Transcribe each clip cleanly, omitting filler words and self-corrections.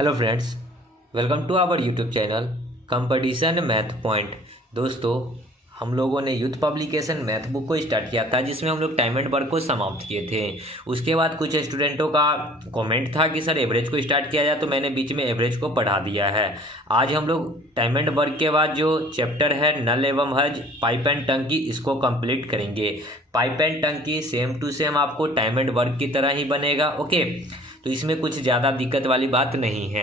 Hello friends, welcome to our YouTube channel competition math point. दोस्तों, हम लोगों ने यूथ पब्लिकेशन मैथ बुक को स्टार्ट किया था जिसमें हम लोग टाइम एंड वर्क को समाप्त किए थे। उसके बाद कुछ स्टूडेंटों का कमेंट था कि सर एवरेज को स्टार्ट किया जाए, तो मैंने बीच में एवरेज को बढ़ा दिया है। आज हम लोग टाइम एंड वर्क के बाद जो चैप्टर है नल एवं हज पाइप एंड टंकी, इसको कंप्लीट करेंगे। पाइप एंड टंकी सेम टू सेम आपको टाइम एंड वर्क की तरह ही बनेगा। ओके, तो इसमें कुछ ज़्यादा दिक्कत वाली बात नहीं है।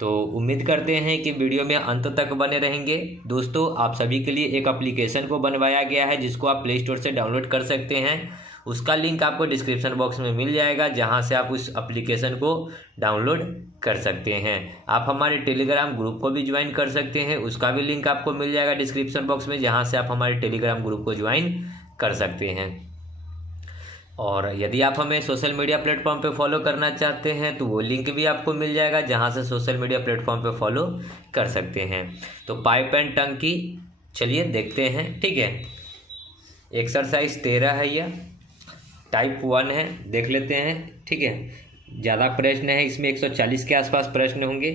तो उम्मीद करते हैं कि वीडियो में अंत तक बने रहेंगे। दोस्तों, आप सभी के लिए एक एप्लीकेशन को बनवाया गया है जिसको आप प्ले स्टोर से डाउनलोड कर सकते हैं। उसका लिंक आपको डिस्क्रिप्शन बॉक्स में मिल जाएगा, जहां से आप उस एप्लीकेशन को डाउनलोड कर सकते हैं। आप हमारे टेलीग्राम ग्रुप को भी ज्वाइन कर सकते हैं, उसका भी लिंक आपको मिल जाएगा डिस्क्रिप्शन बॉक्स में, जहाँ से आप हमारे टेलीग्राम ग्रुप को ज्वाइन कर सकते हैं। और यदि आप हमें सोशल मीडिया प्लेटफॉर्म पे फॉलो करना चाहते हैं तो वो लिंक भी आपको मिल जाएगा, जहां से सोशल मीडिया प्लेटफॉर्म पे फॉलो कर सकते हैं। तो पाइप एंड टंकी चलिए देखते हैं। ठीक है, एक्सरसाइज 13 है, यह टाइप 1 है, देख लेते हैं। ठीक है, ज़्यादा प्रश्न है इसमें, 140 के आसपास प्रश्न होंगे।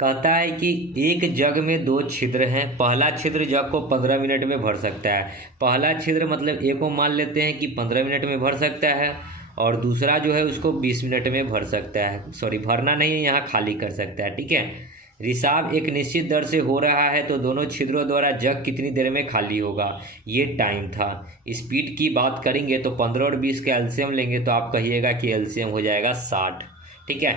कहता है कि एक जग में 2 छिद्र हैं। पहला छिद्र जग को 15 मिनट में भर सकता है। पहला छिद्र मतलब ए को मान लेते हैं कि 15 मिनट में भर सकता है, और दूसरा जो है उसको 20 मिनट में भर सकता है। सॉरी, भरना नहीं है, यहाँ खाली कर सकता है। ठीक है, रिसाव एक निश्चित दर से हो रहा है तो दोनों छिद्रों द्वारा जग कितनी देर में खाली होगा, ये टाइम था। स्पीड की बात करेंगे तो 15 और 20 के एलसीएम लेंगे तो आप कहिएगा कि एलसीएम हो जाएगा 60। ठीक है,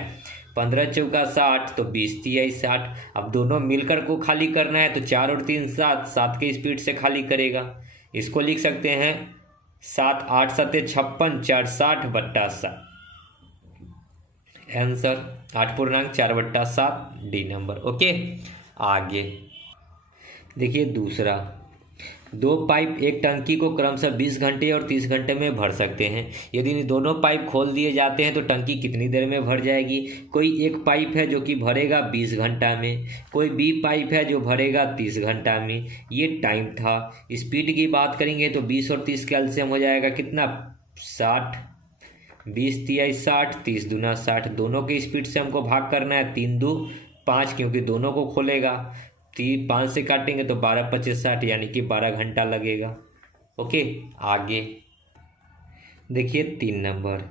15 चौका 60 तो 20 तिया 60। अब दोनों मिलकर को खाली करना है तो 4 और 3 7, 7 के स्पीड से खाली करेगा। इसको लिख सकते हैं 7 8 7 56, 4 60/7। Answer 8.4/7 D number. ओके, आगे देखिए दूसरा। 2 पाइप एक टंकी को क्रमशः 20 घंटे और 30 घंटे में भर सकते हैं। यदि दोनों पाइप खोल दिए जाते हैं तो टंकी कितनी देर में भर जाएगी। कोई एक पाइप है जो कि भरेगा 20 घंटा में, कोई बी पाइप है जो भरेगा 30 घंटा में। ये टाइम था। स्पीड की बात करेंगे तो 20 और 30 का एलसीएम हो जाएगा कितना, 60। 20 तिया 60, 30 दूना 60। दोनों के स्पीड से हमको भाग करना है, 3 2 5, क्योंकि दोनों को खोलेगा। 5 से काटेंगे तो 12 25 60, यानी कि 12 घंटा लगेगा। ओके, आगे देखिए 3 नंबर।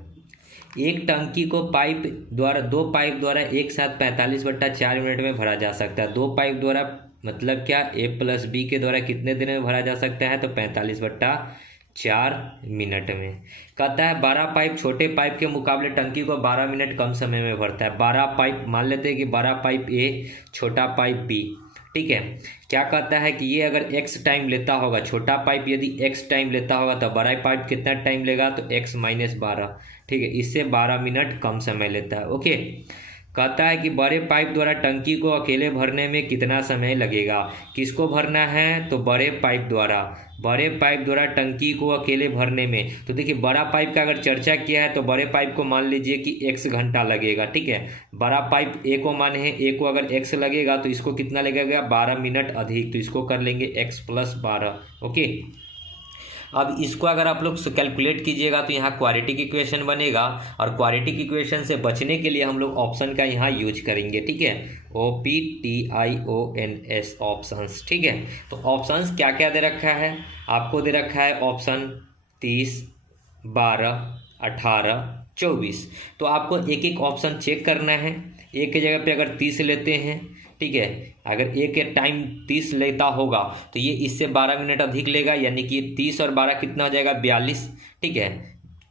एक टंकी को दो पाइप द्वारा एक साथ 45/4 मिनट में भरा जा सकता है। 2 पाइप द्वारा मतलब क्या, ए प्लस बी के द्वारा कितने दिन में भरा जा सकता है, तो 45/4 मिनट में। कहता है 12 पाइप छोटे पाइप के मुकाबले टंकी को 12 मिनट कम समय में भरता है। 12 पाइप मान लेते हैं कि 12 पाइप ए, छोटा पाइप बी। ठीक है, क्या कहता है कि ये अगर x टाइम लेता होगा, छोटा पाइप यदि x टाइम लेता होगा तो बड़ा पाइप कितना टाइम लेगा, तो x - 12। ठीक है, इससे 12 मिनट कम समय लेता है। ओके, कहता है कि बड़े पाइप द्वारा टंकी को अकेले भरने में कितना समय लगेगा। किसको भरना है, तो बड़े पाइप द्वारा टंकी को अकेले भरने में। तो देखिए, बड़ा पाइप का अगर चर्चा किया है तो बड़े पाइप को मान लीजिए कि x घंटा लगेगा। ठीक है, बड़ा पाइप ए को माने हैं, ए को अगर x लगेगा तो इसको कितना लगेगा, 12 मिनट अधिक, तो इसको कर लेंगे x + 12। ओके, अब इसको अगर आप लोग कैलकुलेट कीजिएगा तो यहाँ क्वाड्रेटिक इक्वेशन बनेगा, और क्वाड्रेटिक इक्वेशन से बचने के लिए हम लोग ऑप्शन का यहाँ यूज करेंगे। ठीक है, OPTIONS ऑप्शंस। ठीक है, तो ऑप्शंस क्या क्या दे रखा है, आपको दे रखा है ऑप्शन 30 12 18 24। तो आपको एक एक ऑप्शन चेक करना है। एक की जगह पे अगर 30 लेते हैं, ठीक है, अगर एक के टाइम 30 लेता होगा तो ये इससे 12 मिनट अधिक लेगा, यानी कि 30 और 12 कितना हो जाएगा, 42। ठीक है,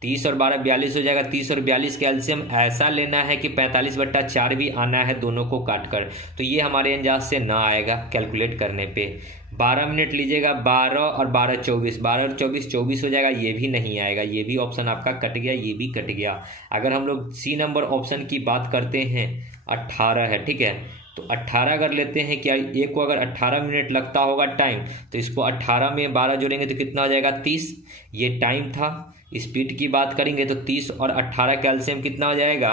30 और 12 42 हो जाएगा। 30 और 42 के एलसीएम ऐसा लेना है कि 45/4 भी आना है दोनों को काट कर, तो ये हमारे अंदाज से ना आएगा कैलकुलेट करने पे। 12 मिनट लीजिएगा, 12 और 12 24, 12 और 24 24 हो जाएगा, ये भी नहीं आएगा, ये भी ऑप्शन आपका कट गया, ये भी कट गया। अगर हम लोग सी नंबर ऑप्शन की बात करते हैं, 18 है। ठीक है, तो 18 कर लेते हैं, क्या एक को अगर 18 मिनट लगता होगा टाइम, तो इसको 18 में 12 जोड़ेंगे तो कितना हो जाएगा, 30। ये टाइम था। स्पीड की बात करेंगे तो 30 और 18 का एलसीएम कितना हो जाएगा,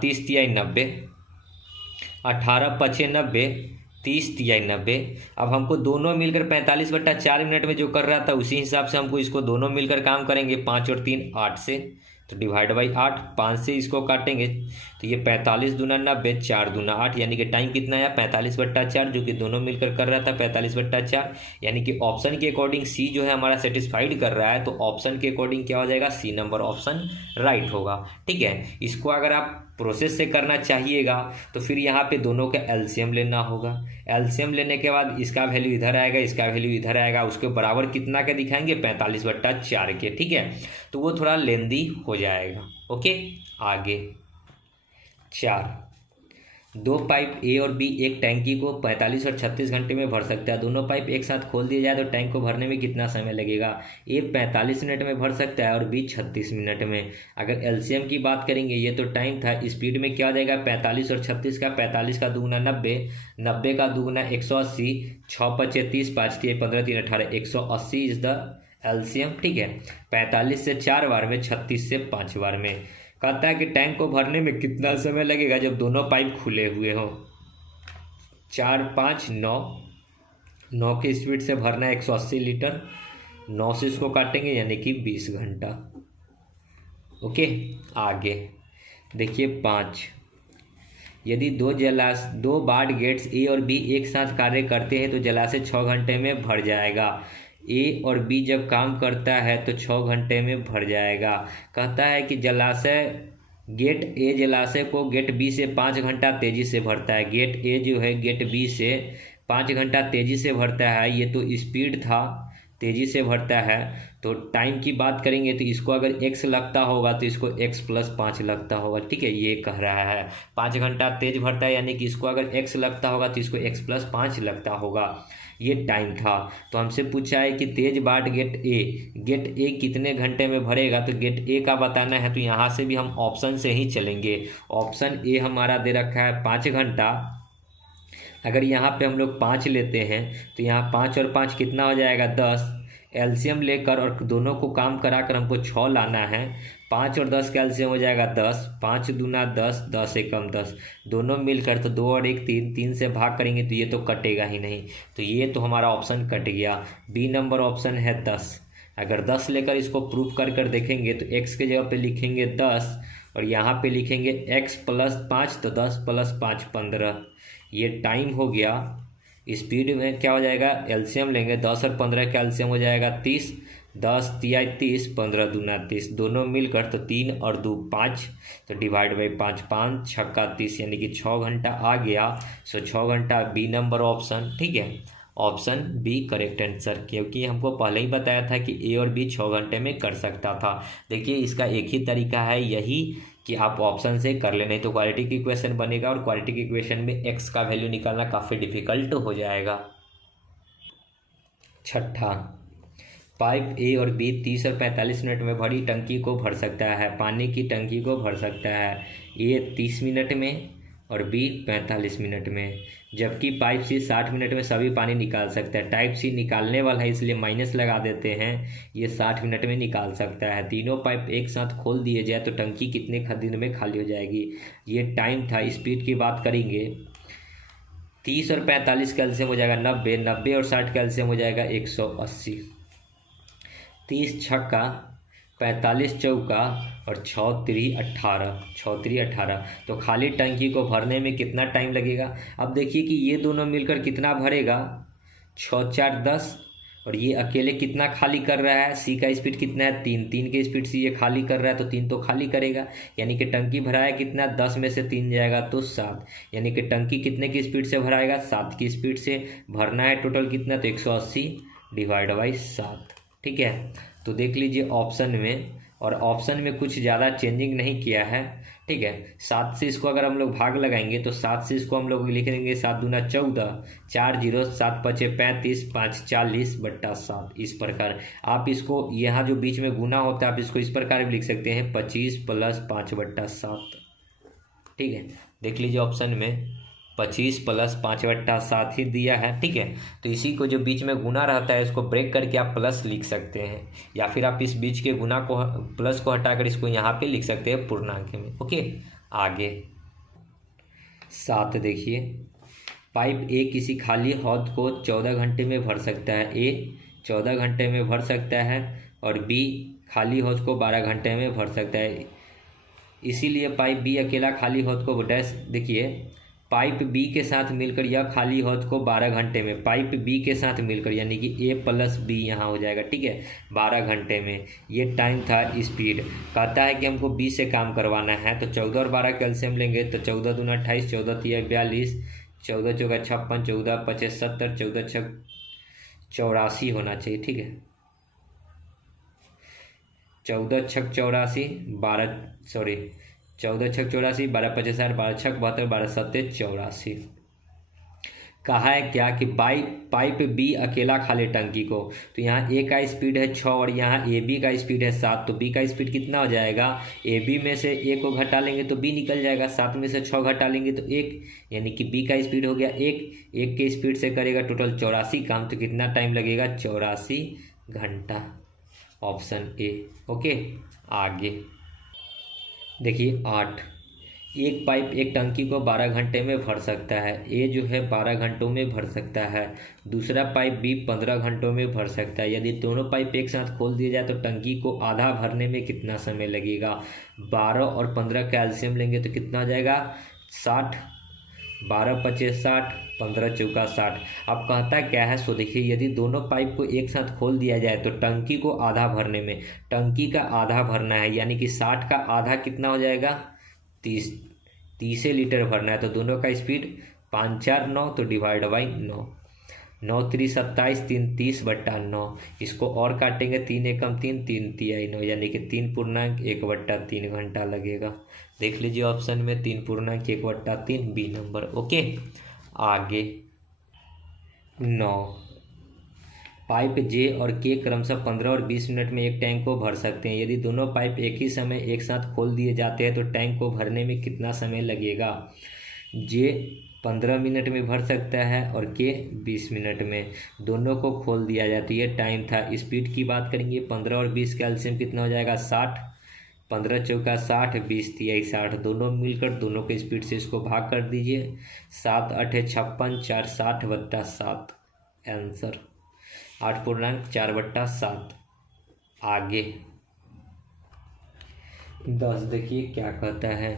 30 तिया 90, 18 5 90, 30 तिया 90। अब हमको दोनों मिलकर 45/4 मिनट में जो कर रहा था उसी हिसाब से हमको इसको दोनों मिलकर काम करेंगे। 5 और 3 8 से, तो डिवाइड बाई 8, 5 से इसको काटेंगे तो ये 45 दूना 90, 4 दूना 8, यानी कि टाइम कितना आया 45/4, जो कि दोनों मिलकर कर रहा था 45/4, यानी कि ऑप्शन के अकॉर्डिंग सी जो है हमारा सेटिस्फाइड कर रहा है। तो ऑप्शन के अकॉर्डिंग क्या हो जाएगा, सी नंबर ऑप्शन राइट होगा। ठीक है, इसको अगर आप प्रोसेस से करना चाहिएगा तो फिर यहाँ पे दोनों का एलसीएम लेना होगा। एलसीएम लेने के बाद इसका वैल्यू इधर आएगा, इसका वैल्यू इधर आएगा, उसके बराबर कितना के दिखाएंगे 45/4 के। ठीक है, तो वो थोड़ा लेंदी हो जाएगा। ओके, आगे 4, 2 पाइप ए और बी एक टैंकी को 45 और 36 घंटे में भर सकता है। दोनों पाइप एक साथ खोल दिया जाए तो टैंक को भरने में कितना समय लगेगा। ए 45 मिनट में भर सकता है और बी 36 मिनट में। अगर एलसीएम की बात करेंगे, ये तो टाइम था, स्पीड में क्या हो जाएगा 45 और 36 का, 45 का दुगुना 90, 90 का दुगुना 180, 6 पचे 30, 5 3 15 3 18, 180 इज द एलसीएम। ठीक है, 45 से 4 बार में, 36 से 5 बार में। कहता है कि टैंक को भरने में कितना समय लगेगा जब दोनों पाइप खुले हुए हों। 4 5 9, 9 की स्पीड से भरना है 180 लीटर, 9 से इसको काटेंगे यानी कि 20 घंटा। ओके, आगे देखिए 5, यदि दो बार्ड गेट्स ए और बी एक साथ कार्य करते हैं तो जलाशय 6 घंटे में भर जाएगा। ए और बी जब काम करता है तो 6 घंटे में भर जाएगा। कहता है कि गेट ए जलाशय को गेट बी से 5 घंटा तेजी से भरता है। गेट ए जो है गेट बी से 5 घंटा तेजी से भरता है। ये तो स्पीड था, तेजी से भरता है। तो टाइम की बात करेंगे तो इसको अगर x लगता होगा तो इसको x + 5 लगता होगा। ठीक है, ये कह रहा है 5 घंटा तेज भरता है, यानी कि इसको अगर x लगता होगा तो इसको x + 5 लगता होगा। ये टाइम था। तो हमसे पूछा है कि तेज बाट गेट ए कितने घंटे में भरेगा। तो गेट ए का बताना है, तो यहाँ से भी हम ऑप्शन से ही चलेंगे। ऑप्शन ए हमारा दे रखा है 5 घंटा। अगर यहाँ पे हम लोग 5 लेते हैं तो यहाँ 5 और 5 कितना हो जाएगा 10। एलसीएम लेकर और दोनों को काम कराकर हमको 6 लाना है। 5 और 10 का एलसीएम हो जाएगा 10, 5 दूना 10, 10 एकम 10, दोनों मिलकर तो 2 और 1 3, 3 से भाग करेंगे तो ये तो कटेगा ही नहीं। तो ये तो हमारा ऑप्शन कट गया। बी नंबर ऑप्शन है 10। अगर 10 लेकर इसको प्रूफ कर देखेंगे तो x के जगह पे लिखेंगे 10 और यहाँ पे लिखेंगे x + 5, तो 10 + 5 15। ये टाइम हो गया। स्पीड में क्या हो जाएगा, एलसीएम लेंगे 10 और 15 का एलसीएम हो जाएगा 30, 10 तिया 30, 15 दूना 30, दोनों मिलकर तो 3 और 2 5, तो डिवाइड बाई 5, 5 छक्का 30, यानी कि 6 घंटा आ गया। सो 6 घंटा बी नंबर ऑप्शन। ठीक है, ऑप्शन बी करेक्ट आंसर, क्योंकि हमको पहले ही बताया था कि ए और बी 6 घंटे में कर सकता था। देखिए इसका एक ही तरीका है यही कि आप ऑप्शन से कर ले, नहीं तो क्वालिटी की इक्वेशन बनेगा और क्वालिटी की इक्वेशन में एक्स का वैल्यू निकालना काफ़ी डिफिकल्ट हो जाएगा। 6, पाइप ए और बी 30 और 45 मिनट में भरी टंकी को भर सकता है। पानी की टंकी को भर सकता है ए 30 मिनट में और बी 45 मिनट में, जबकि पाइप सी 60 मिनट में सभी पानी निकाल सकता है। टाइप सी निकालने वाला है इसलिए माइनस लगा देते हैं। ये 60 मिनट में निकाल सकता है। तीनों पाइप एक साथ खोल दिए जाए तो टंकी कितने दिन में खाली हो जाएगी। ये टाइम था। स्पीड की बात करेंगे 30 और 45 का एलसीएम हो जाएगा 90, 90 और 60 का एलसीएम हो जाएगा 180। 30 छक्का 45 चौका और 6 3 18, 6 3 18, तो खाली टंकी को भरने में कितना टाइम लगेगा। अब देखिए कि ये दोनों मिलकर कितना भरेगा, 6 4 10, और ये अकेले कितना खाली कर रहा है। सी का स्पीड कितना है 3, 3 के स्पीड से ये खाली कर रहा है तो 3 तो खाली करेगा, यानी कि टंकी भराया कितना 10 में से 3 जाएगा तो 7, यानी कि टंकी कितने की स्पीड से भराएगा 7 की स्पीड से भरना है। टोटल कितना, तो 180 डिवाइड बाई 7। ठीक है, तो देख लीजिए ऑप्शन में, और ऑप्शन में कुछ ज़्यादा चेंजिंग नहीं किया है। ठीक है, 7 से इसको अगर हम लोग भाग लगाएंगे तो 7 से इसको हम लोग लिख देंगे 7 दूना 14, 4 0, 7 5 35, 5 40 बट्टा 7। इस प्रकार आप इसको यहाँ जो बीच में गुना होता है आप इसको इस प्रकार भी लिख सकते हैं 25 + 5 बट्टा 7। ठीक है, देख लीजिए ऑप्शन में 25 + 5 बट्टा 7 ही दिया है। ठीक है, तो इसी को जो बीच में गुना रहता है इसको ब्रेक करके आप प्लस लिख सकते हैं, या फिर आप इस बीच के गुना को प्लस को हटाकर इसको यहाँ पे लिख सकते हैं पूर्णांक में। ओके, आगे 7 देखिए, पाइप ए किसी खाली हौद को 14 घंटे में भर सकता है। ए 14 घंटे में भर सकता है और बी खाली हौद को 12 घंटे में भर सकता है। इसीलिए पाइप बी अकेला खाली हौद को डैश, देखिए पाइप बी के साथ मिलकर यह खाली हौद को 12 घंटे में, पाइप बी के साथ मिलकर यानी कि ए प्लस बी यहाँ हो जाएगा, ठीक है, 12 घंटे में। ये टाइम था स्पीड। कहता है कि हमको बी से काम करवाना है, तो 14 और 12 कैल्शियम लेंगे, तो 14 दूना 28, 14 तिया 42, 14 चौका 56, 14 पचे 70, 14 छक 84 होना चाहिए, ठीक है, 14 छक 84, 12 सॉरी 14 छक 84, 12 पचे 60, 12 छक 72, 12 सत्ते 84। कहा है क्या कि पाइप बी अकेला खाली टंकी को, तो यहाँ ए का स्पीड है 6 और यहाँ ए बी का स्पीड है 7, तो बी का स्पीड कितना हो जाएगा, ए बी में से ए को घटा लेंगे तो बी निकल जाएगा, 7 में से 6 घटा लेंगे तो 1, यानी कि बी का स्पीड हो गया 1 के स्पीड से करेगा टोटल 84 काम, तो कितना टाइम लगेगा 84 घंटा, ऑप्शन ए। ओके, आगे देखिए 8, एक पाइप एक टंकी को 12 घंटे में भर सकता है, ए जो है 12 घंटों में भर सकता है, दूसरा पाइप बी 15 घंटों में भर सकता है। यदि दोनों पाइप एक साथ खोल दिया जाए तो टंकी को आधा भरने में कितना समय लगेगा, 12 और 15 कैल्शियम लेंगे तो कितना हो जाएगा 60, 12 पचे 60, 15 चौका 60। अब कहता क्या है, सो देखिए यदि दोनों पाइप को एक साथ खोल दिया जाए तो टंकी को आधा भरने में, टंकी का आधा भरना है, यानी कि 60 का आधा कितना हो जाएगा 30 लीटर भरना है, तो दोनों का स्पीड 5 4 9, तो डिवाइड बाई 9, 9 3 27, 3 30/9, इसको और काटेंगे 3 एकम 3, 3 तिहाई 9, यानी कि 3.1/3 घंटा लगेगा। देख लीजिए ऑप्शन में 3.1/3 बी नंबर। ओके, आगे 9, पाइप जे और के क्रमशः 15 और 20 मिनट में एक टैंक को भर सकते हैं। यदि दोनों पाइप एक ही समय एक साथ खोल दिए जाते हैं तो टैंक को भरने में कितना समय लगेगा। जे 15 मिनट में भर सकता है और के 20 मिनट में, दोनों को खोल दिया जाता है। ये टाइम था। स्पीड की बात करेंगे 15 और 20 कैल्शियम कितना हो जाएगा 60, 15 चौका 60, 20 तिहाई 60, दोनों मिलकर दोनों के स्पीड से इसको भाग कर दीजिए, 7 8 56, 4 60/7 आंसर 8.4/7। आगे 10 देखिए क्या कहता है,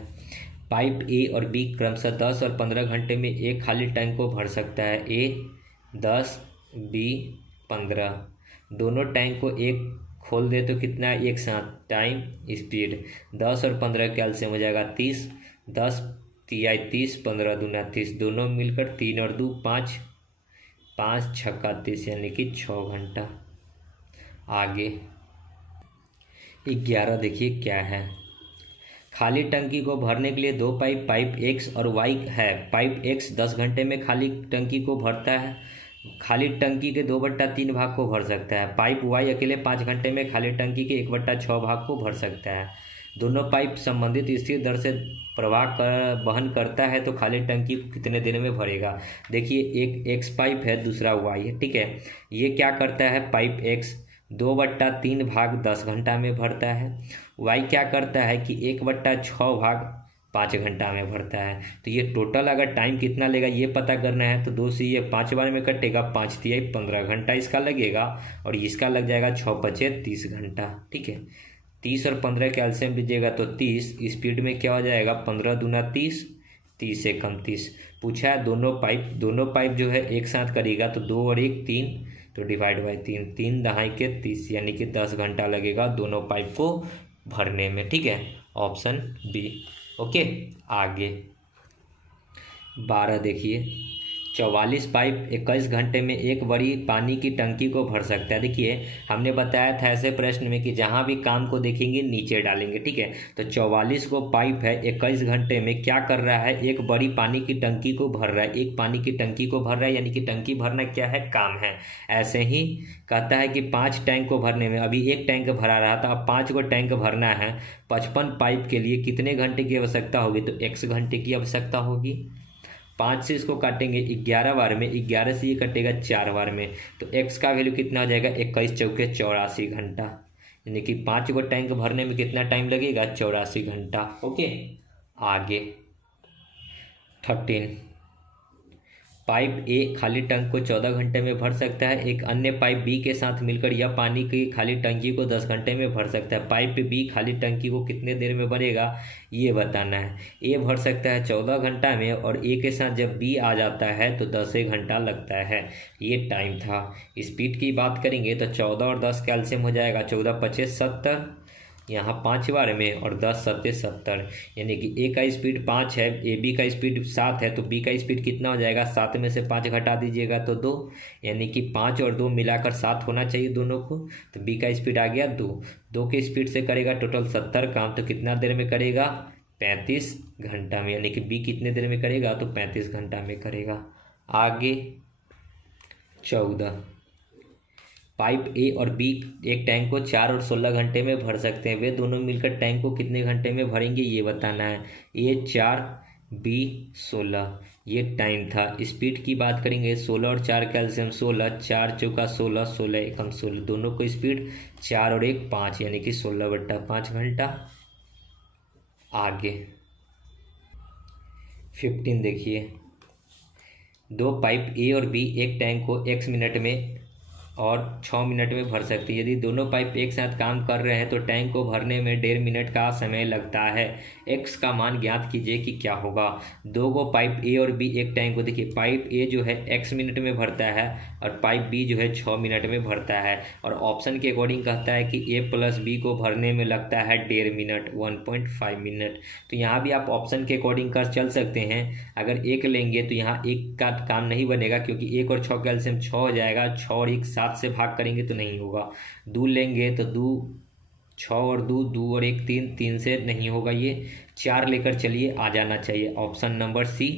पाइप ए और बी क्रमशः 10 और 15 घंटे में एक खाली टैंक को भर सकता है। ए 10 बी 15, दोनों टैंक को एक खोल दे तो कितना एक साथ, टाइम स्पीड 10 और 15 कैल्शियम हो जाएगा 30, 10 तिहाई 30, 15 दूना 30, दोनों मिलकर 3 और 2 5, 5 छक्का 30, यानी कि 6 घंटा। आगे 11 देखिए क्या है, खाली टंकी को भरने के लिए दो पाइप एक्स और वाई है। पाइप एक्स 10 घंटे में खाली टंकी को भरता है, खाली टंकी के 2/3 भाग को भर सकता है। पाइप वाई अकेले 5 घंटे में खाली टंकी के 1/6 भाग को भर सकता है। दोनों पाइप संबंधित स्थिर दर से प्रवाह वहन करता है तो खाली टंकी को कितने दिन में भरेगा। देखिए एक एक्स पाइप है, दूसरा वाई है, ठीक है। ये क्या करता है, पाइप एक्स 2/3 भाग 10 घंटा में भरता है, वाई क्या करता है कि 1/6 भाग 5 घंटा में भरता है। तो ये टोटल अगर टाइम कितना लेगा ये पता करना है तो 2 से ये 5 बार में कटेगा, 5 तिहाई 15 घंटा इसका लगेगा और इसका लग जाएगा 6 पचे 30 घंटा, ठीक है। 30 और 15 कैल्शियम लीजिएगा तो 30, स्पीड में क्या हो जाएगा 15 दूना 30, 30 से कम 30। पूछा है दोनों पाइप जो है एक साथ करेगा तो 2 और 1 3, तो डिवाइड बाई 3, 3 दहाई के 30, यानी कि 10 घंटा लगेगा दोनों पाइप को भरने में, ठीक है, ऑप्शन बी। ओके, आगे 12 देखिए, 44 पाइप 21 घंटे में एक बड़ी पानी की टंकी को भर सकता है। देखिए हमने बताया था ऐसे प्रश्न में कि जहाँ भी काम को देखेंगे नीचे डालेंगे, ठीक है। तो 44 को पाइप है 21 घंटे में क्या कर रहा है, एक बड़ी पानी की टंकी को भर रहा है, एक पानी की टंकी को भर रहा है, यानी कि टंकी भरना क्या है, काम है। ऐसे ही कहता है कि 5 टैंक को भरने में, अभी एक टैंक भरा रहा था, अब 5 को टैंक भरना है, 55 पाइप के लिए कितने घंटे की आवश्यकता होगी, तो x घंटे की आवश्यकता होगी। 5 से इसको काटेंगे 11 बार में, 11 से ये कटेगा 4 बार में, तो x का वैल्यू कितना हो जाएगा 21 चौके 84 घंटा, यानी कि 5 को टैंक भरने में कितना टाइम लगेगा 84 घंटा। ओके, आगे 13, पाइप ए खाली टंक को 14 घंटे में भर सकता है। एक अन्य पाइप बी के साथ मिलकर यह पानी की खाली टंकी को 10 घंटे में भर सकता है। पाइप बी खाली टंकी को कितने देर में भरेगा ये बताना है। ए भर सकता है 14 घंटा में और ए के साथ जब बी आ जाता है तो 10 घंटा लगता है। ये टाइम था। स्पीड की बात करेंगे तो 14 और 10 कैल्शियम हो जाएगा 14 पच्चीस 70, यहाँ 5 बार में और 10 सत्ते 70, यानी कि ए का स्पीड 5 है, ए बी का स्पीड 7 है, तो बी का स्पीड कितना हो जाएगा 7 में से 5 घटा दीजिएगा तो 2, यानी कि 5 और 2 मिलाकर 7 होना चाहिए दोनों को। तो बी का स्पीड आ गया 2 के स्पीड से करेगा टोटल 70 काम, तो कितना देर में करेगा 35 घंटा में, यानी कि बी कितने देर में करेगा तो 35 घंटा में करेगा। आगे 14, पाइप ए और बी एक टैंक को 4 और 16 घंटे में भर सकते हैं। वे दोनों मिलकर टैंक को कितने घंटे में भरेंगे ये बताना है। ए 4 बी 16, ये टाइम था। स्पीड की बात करेंगे 16 और 4 कैल्शियम 16, 4 चौका 16, 16 एकम 16, दोनों को स्पीड 4 और 1 5, यानी कि 16/5 घंटा। आगे 15 देखिए, 2 पाइप ए और बी एक टैंक को x मिनट में और 6 मिनट में भर सकते हैं। यदि दोनों पाइप एक साथ काम कर रहे हैं तो टैंक को भरने में 1.5 मिनट का समय लगता है। x का मान ज्ञात कीजिए कि क्या होगा। 2 गो पाइप ए और बी एक टैंक को, देखिए पाइप ए जो है x मिनट में भरता है और पाइप बी जो है 6 मिनट में भरता है, और ऑप्शन के अकॉर्डिंग कहता है कि ए प्लस बी को भरने में लगता है 1.5 मिनट 1.5 मिनट। तो यहाँ भी आप ऑप्शन के अकॉर्डिंग कर चल सकते हैं। अगर एक लेंगे तो यहाँ एक का काम नहीं बनेगा, क्योंकि 1 और 6 कैल्शियम 6 हो जाएगा, 6 और 1 7 से भाग करेंगे तो नहीं होगा। 2 लेंगे तो 2 6 और 2 और 1 3 से नहीं होगा, ये 4 लेकर चलिए आ जाना चाहिए। Option number C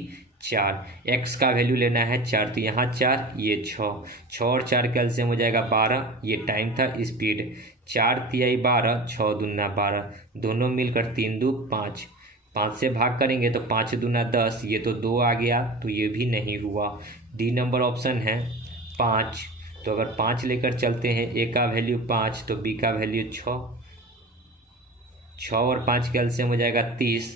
4। x का वैल्यू लेना है 4, तो यहाँ 4 ये 6 और 4 कैल्शियम हो जाएगा 12, ये टाइम था। स्पीड 4 तिहाई 12, 6 दूना 12, दोनों मिलकर 3 2 5, 5 से भाग करेंगे तो 5 दूना 10, ये तो 2 आ गया, तो ये भी नहीं हुआ। डी नंबर ऑप्शन है 5। तो अगर 5 लेकर चलते हैं, ए का वैल्यू 5 तो बी का वैल्यू 6 और 5 कैल्शियम हो जाएगा 30,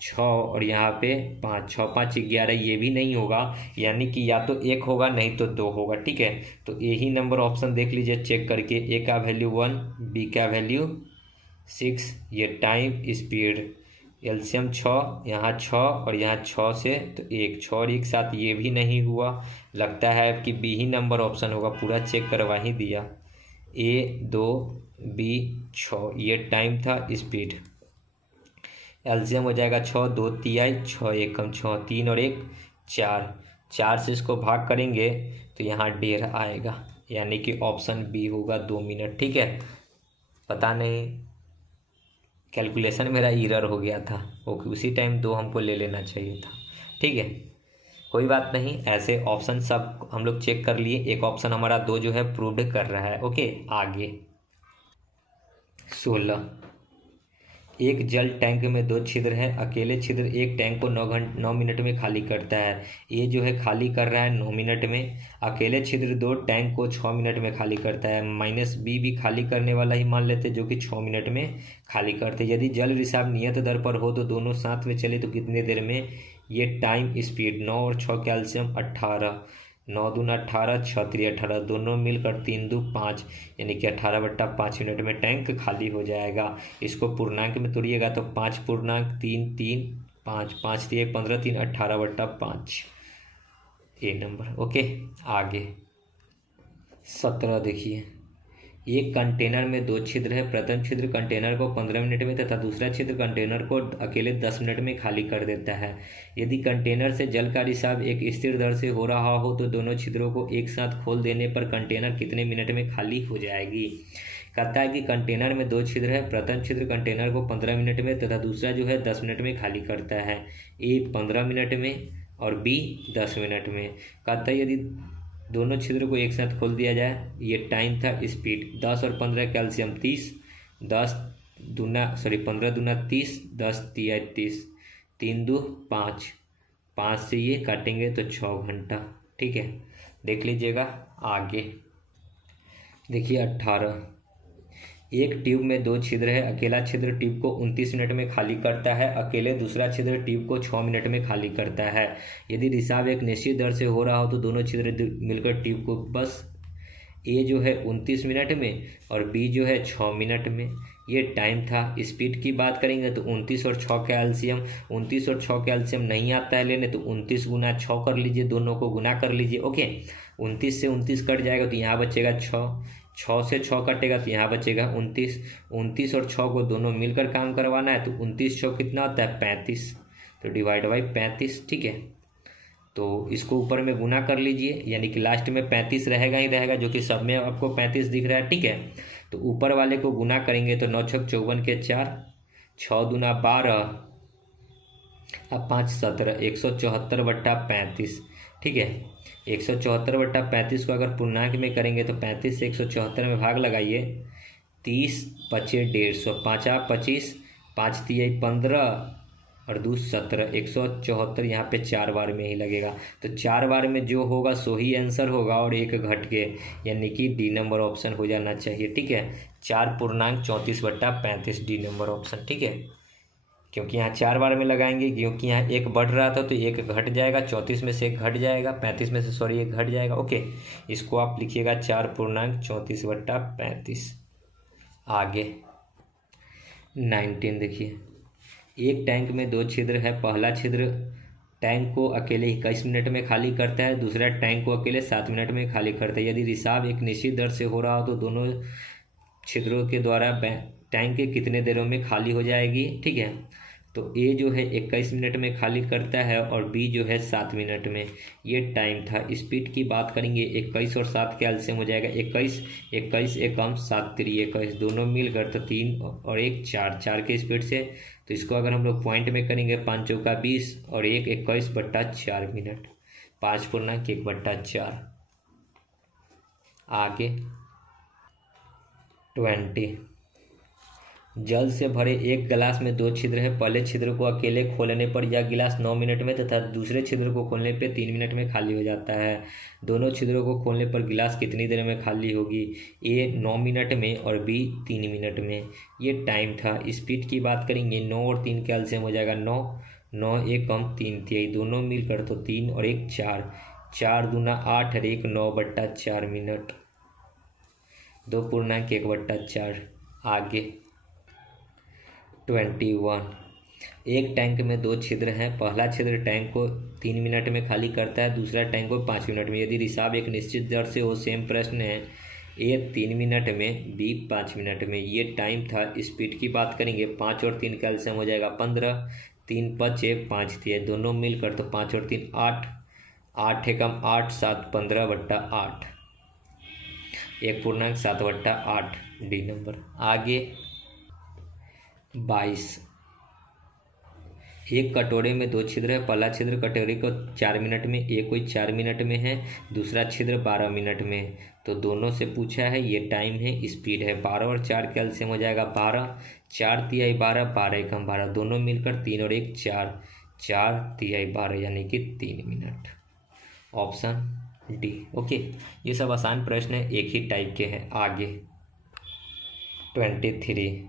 6 और यहाँ पे 5, 6 5 11, ये भी नहीं होगा, यानी कि या तो 1 होगा नहीं तो 2 होगा। ठीक है, तो यही नंबर ऑप्शन देख लीजिए चेक करके। ए का वैल्यू 1, बी का वैल्यू 6, ये टाइम स्पीड एल्शियम 6, यहाँ 6 और यहाँ 6 से तो 1, 6 और 1 7, ये भी नहीं हुआ। लगता है कि बी ही नंबर ऑप्शन होगा, पूरा चेक करवा ही दिया। ए 2 बी 6, ये टाइम था। स्पीड एल्शियम हो जाएगा 6 2 तिहाई 6 एकम 6, 3 और 1 4, 4 से इसको भाग करेंगे तो यहाँ 1.5 आएगा, यानी कि ऑप्शन बी होगा 2 मिनट। ठीक है, पता नहीं कैलकुलेशन मेरा एरर हो गया था, ओके, उसी टाइम 2 हमको ले लेना चाहिए था। ठीक है, कोई बात नहीं, ऐसे ऑप्शन सब हम लोग चेक कर लिए। एक ऑप्शन हमारा 2 जो है प्रूव्ड कर रहा है। ओके, आगे 16, एक जल टैंक में 2 छिद्र हैं। अकेले छिद्र एक टैंक को 9 मिनट में खाली करता है। ये जो है खाली कर रहा है 9 मिनट में। अकेले छिद्र 2 टैंक को 6 मिनट में खाली करता है। माइनस बी भी खाली करने वाला ही मान लेते, जो कि 6 मिनट में खाली करते। यदि जल रिसाव नियत दर पर हो तो दोनों साथ में चले तो कितने देर में, ये टाइम स्पीड 9 और 6 कैल्शियम 18, 9 दूना 18, 6 3 18, दोनों मिलकर 3 2 5, यानी कि 18/5 मिनट में टैंक खाली हो जाएगा। इसको पूर्णांक में तोड़िएगा तो 5.3 3 5, 5 3 15, 3 18/5, ए नंबर। ओके, आगे 17 देखिए, एक कंटेनर में 2 छिद्र है। प्रथम छिद्र कंटेनर को 15 मिनट में तथा दूसरा छिद्र कंटेनर को अकेले 10 मिनट में खाली कर देता है। यदि कंटेनर से जल का रिसाव एक स्थिर दर से हो रहा हो तो दोनों छिद्रों को एक साथ खोल देने पर कंटेनर कितने मिनट में खाली हो जाएगी। कहता है कि कंटेनर में 2 छिद्र है। प्रथम छिद्र कंटेनर को 15 मिनट में तथा दूसरा जो है 10 मिनट में खाली करता है। ए 15 मिनट में और बी 10 मिनट में। कहता है यदि दोनों छिद्र को एक साथ खोल दिया जाए, ये टाइम था। स्पीड 10 और 15 कैल्शियम 30, 15 दूना 30, 10 तिहाई 30, 3 2 5, 5 से ये काटेंगे तो 6 घंटा। ठीक है, देख लीजिएगा। आगे देखिए 18, एक ट्यूब में 2 छिद्र है, अकेला छिद्र ट्यूब को 29 मिनट में खाली करता है, अकेले दूसरा छिद्र ट्यूब को 6 मिनट में खाली करता है। यदि रिसाव एक निश्चित दर से हो रहा हो तो दोनों छिद्र मिलकर ट्यूब को बस ए जो है 29 मिनट में और बी जो है 6 मिनट में। ये टाइम था। स्पीड की बात करेंगे तो 29 और 6 का एलसीएम, 29 और 6 का एलसीएम नहीं आता है लेने, तो 29 गुना 6 कर लीजिए, दोनों को गुना कर लीजिए। ओके, 29 से 29 कट जाएगा तो यहाँ बचेगा 6, 6 से 6 कटेगा तो यहाँ बचेगा 29, 29 और 6 को दोनों मिलकर काम करवाना है तो 29 6 कितना होता है 35, तो डिवाइड बाई 35। ठीक है, तो इसको ऊपर में गुना कर लीजिए, यानी कि लास्ट में 35 रहेगा ही रहेगा, जो कि सब में आपको 35 दिख रहा है। ठीक है, तो ऊपर वाले को गुना करेंगे तो 9 छक 54 के 4, 6 दूना 12 अब 5 17, 174/35। ठीक है, 174/35 को अगर पूर्णांक में करेंगे तो 35 से 174 में भाग लगाइए, 30 बचे 150, 5 25, 5 तिया 15 और 2 17, 174 यहाँ पे 4 बार में ही लगेगा, तो 4 बार में जो होगा सो ही आंसर होगा और एक घट के, यानी कि डी नंबर ऑप्शन हो जाना चाहिए। ठीक है, 4.34/35 डी नंबर ऑप्शन। ठीक है, क्योंकि यहाँ 4 बार में लगाएंगे, क्योंकि यहाँ एक बढ़ रहा था तो एक घट जाएगा, 34 में से एक घट जाएगा, 35 में से सॉरी एक घट जाएगा। ओके, इसको आप लिखिएगा 4.34/35। आगे 19 देखिए, एक टैंक में 2 छिद्र है, पहला छिद्र टैंक को अकेले 21 मिनट में खाली करता है, दूसरा टैंक को अकेले 7 मिनट में खाली करता है। यदि रिसाव एक निश्चित दर से हो रहा हो तो दोनों छिद्रों के द्वारा टैंक के कितने देरों में खाली हो जाएगी। ठीक है, तो ए जो है 21 मिनट में खाली करता है और बी जो है 7 मिनट में। ये टाइम था। स्पीड की बात करेंगे, 21 और 7 के एलसीएम हो जाएगा 21, 21 एकम 7 3 21, दोनों मिलकर तो 3 और 1 4, 4 के स्पीड से, तो इसको अगर हम लोग पॉइंट में करेंगे 5 चौका 20 और 1 21/4 मिनट, 5.1/4। आगे 20, जल से भरे एक गिलास में 2 छिद्र है, पहले छिद्र को अकेले खोलने पर यह गिलास 9 मिनट में तथा दूसरे छिद्र को खोलने पर 3 मिनट में खाली हो जाता है। दोनों छिद्रों को खोलने पर गिलास कितनी देर में खाली होगी। ए 9 मिनट में और बी 3 मिनट में। ये टाइम था। स्पीड की बात करेंगे, 9 और 3 का एलसीएम हो जाएगा 9, 9 एकम 3 तिहाई, दोनों मिलकर तो 3 और 1 4, 4 दूना 8 और 1 9/4 मिनट, 2.1/4। आगे 21, एक टैंक में 2 छिद्र हैं, पहला छिद्र टैंक को 3 मिनट में खाली करता है, दूसरा टैंक को 5 मिनट में। यदि रिसाव एक निश्चित दर से हो, सेम प्रश्न है, ए 3 मिनट में, बी 5 मिनट में। ये टाइम था। स्पीड की बात करेंगे, 5 और 3 का एलसीएम हो जाएगा 15, 3 5 5 3, दोनों मिलकर तो 5 और 3 8, 8 एकम 8 7 15/8, 1.7/8 डी नंबर। आगे 22, एक कटोरे में 2 छिद्र है, पहला छिद्र कटोरे को 4 मिनट में, एक कोई 4 मिनट में है, दूसरा छिद्र 12 मिनट में। तो दोनों से पूछा है, ये टाइम है, स्पीड है। 12 और 4 के एलसीएम हो जाएगा 12, 4 तिहाई 12, 12 एकम 12, दोनों मिलकर 3 और 1 4, 4 तिहाई 12 यानी कि 3 मिनट। Option D. ओके, ये सब आसान प्रश्न है, एक ही टाइप के हैं। आगे 23,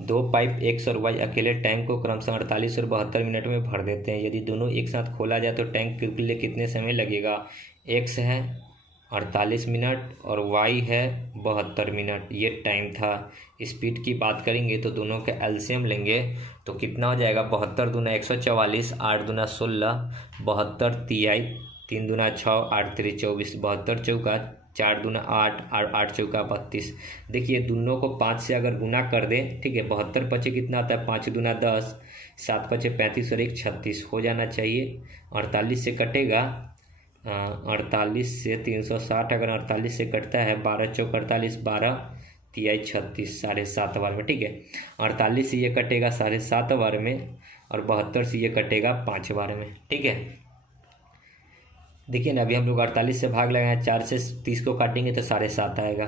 2 पाइप एक्स और वाई अकेले टैंक को क्रमशः 48 और 72 मिनट में भर देते हैं। यदि दोनों एक साथ खोला जाए तो टैंक के लिए कितने समय लगेगा। एक्स है 48 मिनट और वाई है 72 मिनट। ये टाइम था। स्पीड की बात करेंगे तो दोनों के एलसीएम लेंगे तो कितना हो जाएगा, 72 दूना 144, 8 दूना 16, 72 तिहाई, 3 दूना 6, 8 3 24, 72 चौका 4 दूना 8 और 8 चौका 32। देखिए दोनों को 5 से अगर गुना कर दें, ठीक है, 72 पचे कितना आता है, 5 दूना 10, 7 पचे 35 और 1 36 हो जाना चाहिए। 48 से कटेगा, 48 से 360 अगर 48 से कटता है, 12 चौक 48, 12 तिहाई 36, 7.5 बार में। ठीक है, 48 से ये कटेगा 7.5 बार में और 72 से ये कटेगा 5 बार में। ठीक है, देखिए ना, अभी हम लोग 48 से भाग लगाए, 4 से 30 को काटेंगे तो 7.5 आएगा।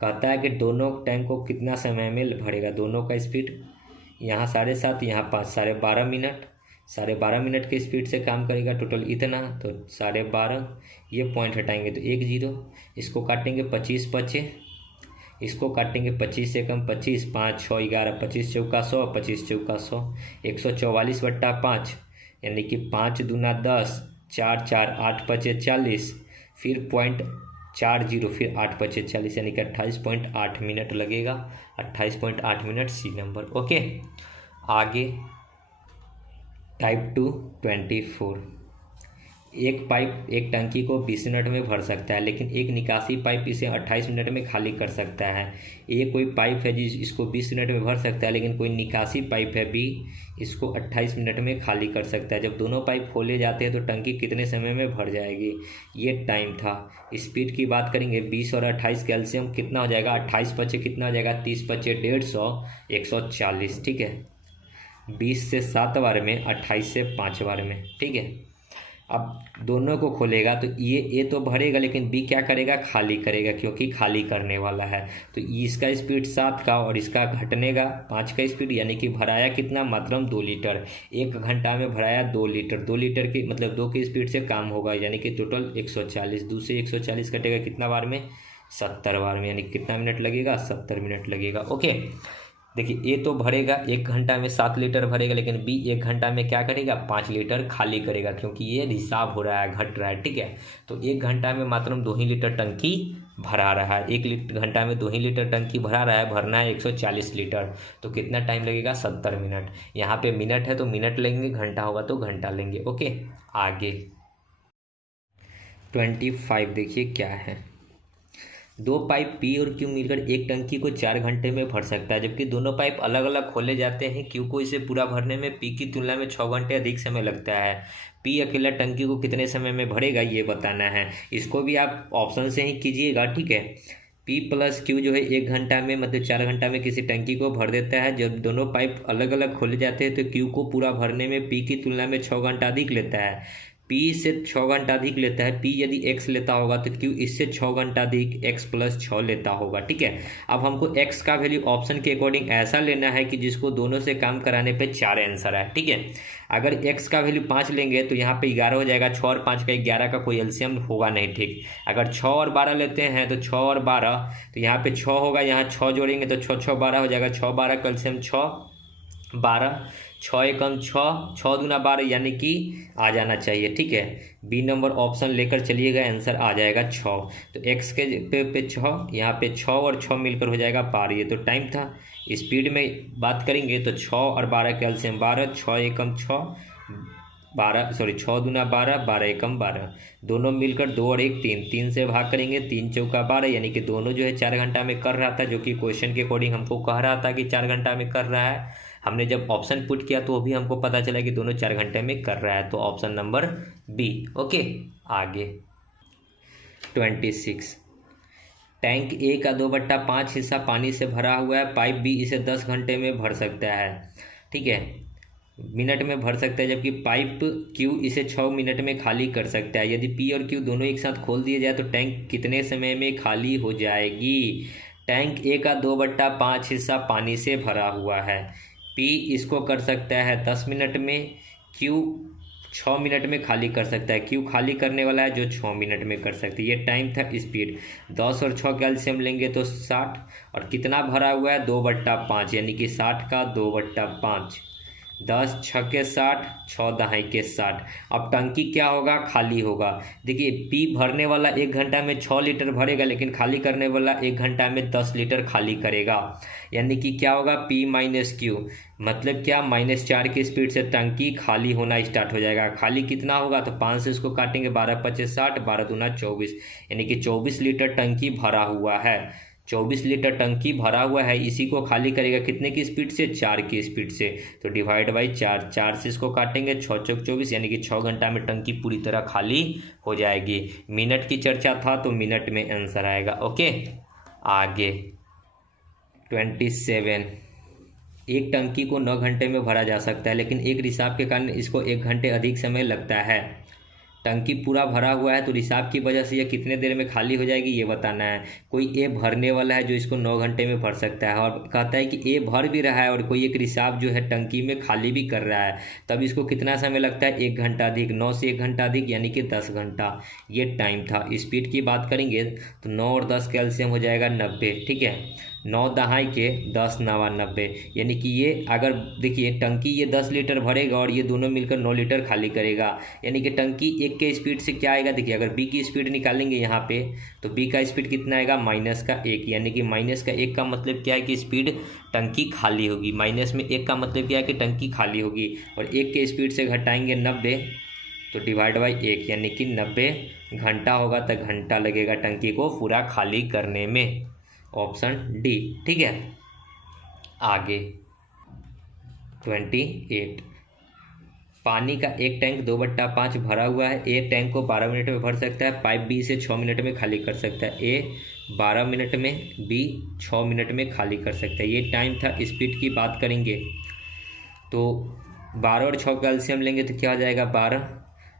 कहता है कि दोनों टैंक को कितना समय में भरेगा। दोनों का स्पीड यहाँ 7.5, यहाँ 5, 12.5 मिनट, 12.5 मिनट के स्पीड से काम करेगा। टोटल इतना तो 12.5, ये पॉइंट हटाएंगे तो 1 0, इसको काटेंगे 25 पचे, इसको काटेंगे 25 से कम 25, 5 6 11, 25 चौका 100, 25 चौका 100, 144/5 यानी कि 5 दूना 10, 4 4 8 पचे 40, फिर 0.40, फिर 8 पचे 40 यानी कि 28.8 मिनट लगेगा। 28.8 मिनट सी नंबर। ओके, आगे टाइप 2 24। एक पाइप एक टंकी को 20 मिनट में भर सकता है, लेकिन एक निकासी पाइप इसे 28 मिनट में खाली कर सकता है। ये कोई पाइप है इसको 20 मिनट में भर सकता है, लेकिन कोई निकासी पाइप है बी, इसको 28 मिनट में खाली कर सकता है। जब दोनों पाइप खोले जाते हैं तो टंकी कितने समय में भर जाएगी? ये टाइम था। स्पीड की बात करेंगे, 20 और 28 कैल्शियम कितना हो जाएगा? 28 पचे कितना हो जाएगा? 30 पचे 150, 140। ठीक है, 20 से 7 बार में, 28 से 5 बार में। ठीक है, अब दोनों को खोलेगा तो ये तो भरेगा, लेकिन बी क्या करेगा? खाली करेगा, क्योंकि खाली करने वाला है। तो इसका स्पीड 7 का और इसका घटने का 5 का स्पीड, यानी कि भराया कितना? मात्र 2 लीटर। 1 घंटा में भराया 2 लीटर। 2 लीटर की मतलब 2 की स्पीड से काम होगा, यानी कि टोटल 140। 2 से 140 कटेगा कितना बार में? 70 बार में, यानी कितना मिनट लगेगा? 70 मिनट लगेगा। ओके, देखिए ए तो भरेगा 1 घंटा में 7 लीटर भरेगा, लेकिन बी 1 घंटा में क्या करेगा? 5 लीटर खाली करेगा, क्योंकि ये हिसाब हो रहा है, घट रहा है। ठीक है, तो 1 घंटा में मात्र 2 ही लीटर टंकी भरा रहा है। 1 घंटा में 2 ही लीटर टंकी भरा रहा है, भरना है 140 लीटर। तो कितना टाइम लगेगा? 70 मिनट। यहाँ पे मिनट है तो मिनट लेंगे, घंटा होगा तो घंटा लेंगे। ओके, आगे 25 देखिए क्या है। 2 पाइप पी और क्यू मिलकर एक टंकी को 4 घंटे में भर सकता है, जबकि दोनों पाइप अलग अलग खोले जाते हैं। क्यू को इसे पूरा भरने में पी की तुलना में 6 घंटे अधिक समय लगता है। पी अकेला टंकी को कितने समय में भरेगा, ये बताना है। इसको भी आप ऑप्शन से ही कीजिएगा। ठीक है, पी प्लस क्यू जो है 1 घंटा में मतलब 4 घंटा में किसी टंकी को भर देता है। जब दोनों पाइप अलग अलग खोले जाते हैं तो क्यू को पूरा भरने में पी की तुलना में 6 घंटा अधिक लेता है। पी से 6 घंटा अधिक लेता है। पी यदि x लेता होगा तो क्यू इससे 6 घंटा अधिक x प्लस 6 लेता होगा। ठीक है, अब हमको x का वैल्यू ऑप्शन के अकॉर्डिंग ऐसा लेना है कि जिसको दोनों से काम कराने पे 4 आंसर है। ठीक है, अगर x का वैल्यू 5 लेंगे तो यहाँ पे 11 हो जाएगा। 6 और 5 का 11 का कोई एलसीएम होगा नहीं। ठीक, अगर 6 और 12 लेते हैं तो 6 और 12, तो यहाँ पे 6 होगा, यहाँ 6 जोड़ेंगे तो 6 6 12 हो जाएगा। 6 12 का एलसीएम 6 12, 6 एकम 6, 6 दूना 12, यानी कि आ जाना चाहिए। ठीक है, बी नंबर ऑप्शन लेकर चलिएगा, आंसर आ जाएगा 6। तो x के पे 6, यहाँ पे 6 और 6 मिलकर हो जाएगा 12। ये तो टाइम था। स्पीड में बात करेंगे तो 6 और 12 का एलसीएम 12, 6 एकम 6 12, सॉरी 6 दूना 12, 12 एकम 12, दोनों मिलकर 2 और 1 3, 3 से भाग करेंगे, 3 चौका 12, यानी कि दोनों जो है 4 घंटा में कर रहा था, जो कि क्वेश्चन के अकॉर्डिंग हमको कह रहा था कि 4 घंटा में कर रहा है। हमने जब ऑप्शन पुट किया तो वो भी हमको पता चला कि दोनों 4 घंटे में कर रहा है, तो ऑप्शन नंबर बी। ओके, आगे 26। टैंक ए का 2/5 हिस्सा पानी से भरा हुआ है। पाइप बी इसे 10 घंटे में भर सकता है। ठीक है, मिनट में भर सकता है, जबकि पाइप क्यू इसे 6 मिनट में खाली कर सकता है। यदि पी और क्यू दोनों एक साथ खोल दिए जाए तो टैंक कितने समय में खाली हो जाएगी? टैंक ए का 2/5 हिस्सा पानी से भरा हुआ है। पी इसको कर सकता है 10 मिनट में, क्यू 6 मिनट में खाली कर सकता है। क्यू खाली करने वाला है जो 6 मिनट में कर सकती है। ये टाइम था। स्पीड 10 और 6 कैल्शियम लेंगे तो 60, और कितना भरा हुआ है? 2/5, यानी कि 60 का 2/5, 10 6 के 60, 6 दहाई के 60। अब टंकी क्या होगा? खाली होगा। देखिए, पी भरने वाला 1 घंटा में 6 लीटर भरेगा, लेकिन खाली करने वाला 1 घंटा में 10 लीटर खाली करेगा। यानी कि क्या होगा? पी माइनस क्यू, मतलब क्या? -4 की स्पीड से टंकी खाली होना स्टार्ट हो जाएगा। खाली कितना होगा? तो 5 से इसको काटेंगे, 12 5 60, 12 दूना 24, यानी कि 24 लीटर टंकी भरा हुआ है। 24 लीटर टंकी भरा हुआ है, इसी को खाली करेगा कितने की स्पीड से? 4 की स्पीड से। तो डिवाइड बाई 4, 4 से इसको काटेंगे, 6 चौक 24, यानी कि 6 घंटा में टंकी पूरी तरह खाली हो जाएगी। मिनट की चर्चा था तो मिनट में आंसर आएगा। ओके, आगे 27। एक टंकी को 9 घंटे में भरा जा सकता है, लेकिन एक रिसाव के कारण इसको 1 घंटे अधिक समय लगता है। टंकी पूरा भरा हुआ है तो रिसाव की वजह से यह कितने देर में खाली हो जाएगी ये बताना है। कोई ए भरने वाला है जो इसको 9 घंटे में भर सकता है, और कहता है कि ए भर भी रहा है और कोई एक रिसाव जो है टंकी में खाली भी कर रहा है, तब इसको कितना समय लगता है, 1 घंटा अधिक, 9 से 1 घंटा अधिक यानी कि 10 घंटा ये टाइम था। स्पीड की बात करेंगे तो 9 और 10 का एलसीएम हो जाएगा 90, ठीक है। 9 दहाई के 10 नवा 90, यानी कि ये अगर देखिए टंकी ये 10 लीटर भरेगा और ये दोनों मिलकर 9 लीटर खाली करेगा, यानी कि टंकी एक के स्पीड से क्या आएगा, देखिए अगर बी की स्पीड निकालेंगे यहाँ पे तो बी का स्पीड कितना आएगा, -1, यानी कि -1 का मतलब क्या है कि स्पीड टंकी खाली होगी, -1 का मतलब क्या है कि टंकी खाली होगी, और 1 के स्पीड से घटाएंगे 90 तो डिवाइड बाई 1 यानी कि 90 घंटा होगा, तो घंटा लगेगा टंकी को पूरा खाली करने में। ऑप्शन डी, ठीक है। आगे 28, पानी का एक टैंक 2/5 भरा हुआ है। ए टैंक को 12 मिनट में भर सकता है, पाइप बी से 6 मिनट में खाली कर सकता है। ए 12 मिनट में, बी 6 मिनट में खाली कर सकता है, ये टाइम था। स्पीड की बात करेंगे तो 12 और 6 का एलसीएम लेंगे तो क्या हो जाएगा 12,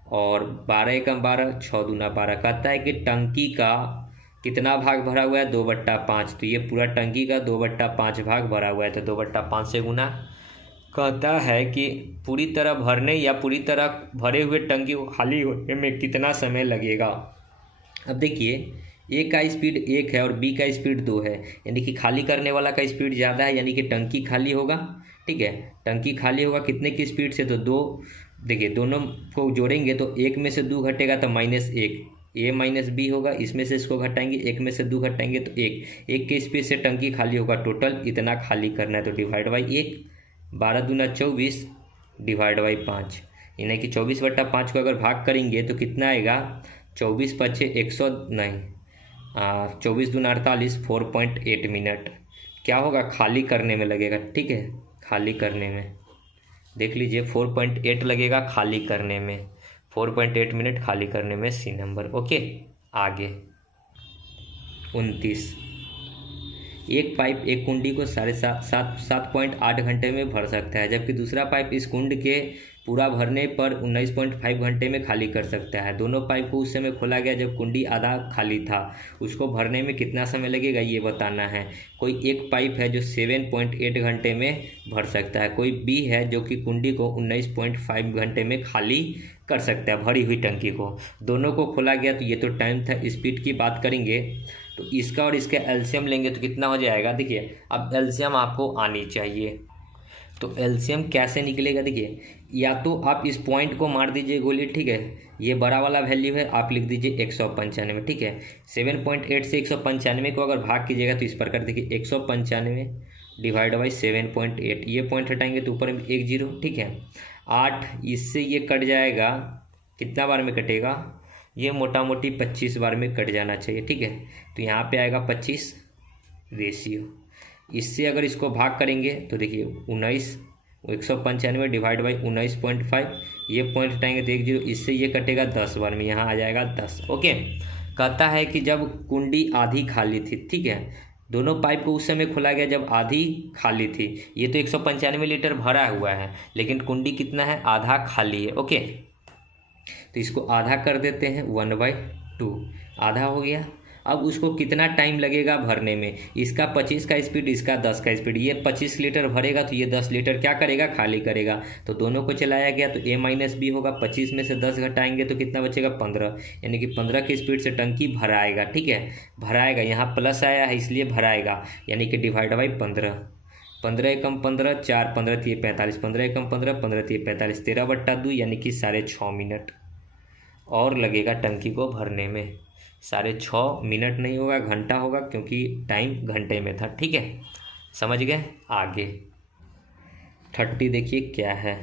और 12 एकम 12, 6 दूना 12। कहता है कि टंकी का कितना भाग भरा हुआ है, 2/5, तो ये पूरा टंकी का 2/5 भाग भरा हुआ है, तो 2/5 से गुना। कहता है कि पूरी तरह भरने या पूरी तरह भरे हुए टंकी को खाली होने में कितना समय लगेगा। अब देखिए ए का स्पीड 1 है और बी का स्पीड 2 है, यानी कि खाली करने वाला का स्पीड ज़्यादा है, यानी कि टंकी खाली होगा, ठीक है। टंकी खाली होगा कितने की स्पीड से, तो 2, देखिए दोनों को जोड़ेंगे तो 1 में से 2 घटेगा तो -1, ए माइनस बी होगा, इसमें से इसको घटाएंगे, 1 में से 2 घटाएंगे तो 1 के स्पीड से टंकी खाली होगा, टोटल इतना खाली करना है, तो डिवाइड बाई 1, 12 दूना 24 डिवाइड बाई 5, यानी कि 24/5 को अगर भाग करेंगे तो कितना आएगा, 24 पचे 100 नहीं 24 दूना 48, 4.8 मिनट क्या होगा खाली करने में लगेगा, ठीक है। खाली करने में देख लीजिए 4.8 लगेगा खाली करने में, 4.8 मिनट खाली करने में, सी नंबर। ओके, आगे 29, एक पाइप एक कुंडी को 7.8 घंटे में भर सकता है, जबकि दूसरा पाइप इस कुंड के पूरा भरने पर 19.5 घंटे में खाली कर सकता है। दोनों पाइप को उस समय खोला गया जब कुंडी आधा खाली था, उसको भरने में कितना समय लगेगा ये बताना है। कोई एक पाइप है जो 7.8 घंटे में भर सकता है, कोई बी है जो कि कुंडी को 19.5 घंटे में खाली कर सकता है, भरी हुई टंकी को। दोनों को खोला गया तो ये तो टाइम था। स्पीड की बात करेंगे तो इसका और इसका एलसीएम लेंगे तो कितना हो जाएगा, देखिए अब एलसीएम आपको आनी चाहिए, तो एलसीएम कैसे निकलेगा, देखिए या तो आप इस पॉइंट को मार दीजिए गोली, ठीक है, ये बड़ा वाला वैल्यू है, आप लिख दीजिए 195, ठीक है। 7.8 से 195 को अगर भाग कीजिएगा तो इस प्रकार देखिए 195 डिवाइड बाई 7.8, ये पॉइंट हटाएंगे तो ऊपर में 1 0, ठीक है। 8 इससे ये कट जाएगा, कितना बार में कटेगा, ये मोटा मोटी 25 बार में कट जाना चाहिए, ठीक है। तो यहाँ पे आएगा 25 रेशियो, इससे अगर इसको भाग करेंगे तो देखिए 195 डिवाइड बाई 19.5, ये पॉइंट हटाएंगे तो 1 0, इससे ये कटेगा 10 बार में, यहाँ आ जाएगा 10। ओके, कहता है कि जब कुंडी आधी खाली थी, ठीक है, दोनों पाइप को उस समय खोला गया जब आधी खाली थी। ये तो 195 लीटर भरा हुआ है लेकिन कुंडी कितना है, आधा खाली है। ओके, तो इसको आधा कर देते हैं, 1/2 आधा हो गया। अब उसको कितना टाइम लगेगा भरने में, इसका 25 का स्पीड, इसका 10 का स्पीड, ये 25 लीटर भरेगा तो ये 10 लीटर क्या करेगा, खाली करेगा। तो दोनों को चलाया गया तो a माइनस बी होगा, 25 में से 10 घटाएंगे तो कितना बचेगा, 15, यानी कि 15 की स्पीड से टंकी भराएगा, ठीक है, भराएगा। यहाँ प्लस आया है इसलिए भराएगा, यानी कि डिवाइड बाई 15, 15 एकम 15, 4 15 3 45, 15 एकम 15, 15 3 45, 13/2 यानी कि 6.5 मिनट और लगेगा टंकी को भरने में। 6.5 मिनट नहीं होगा, घंटा होगा, क्योंकि टाइम घंटे में था, ठीक है, समझ गए। आगे 30 देखिए क्या है,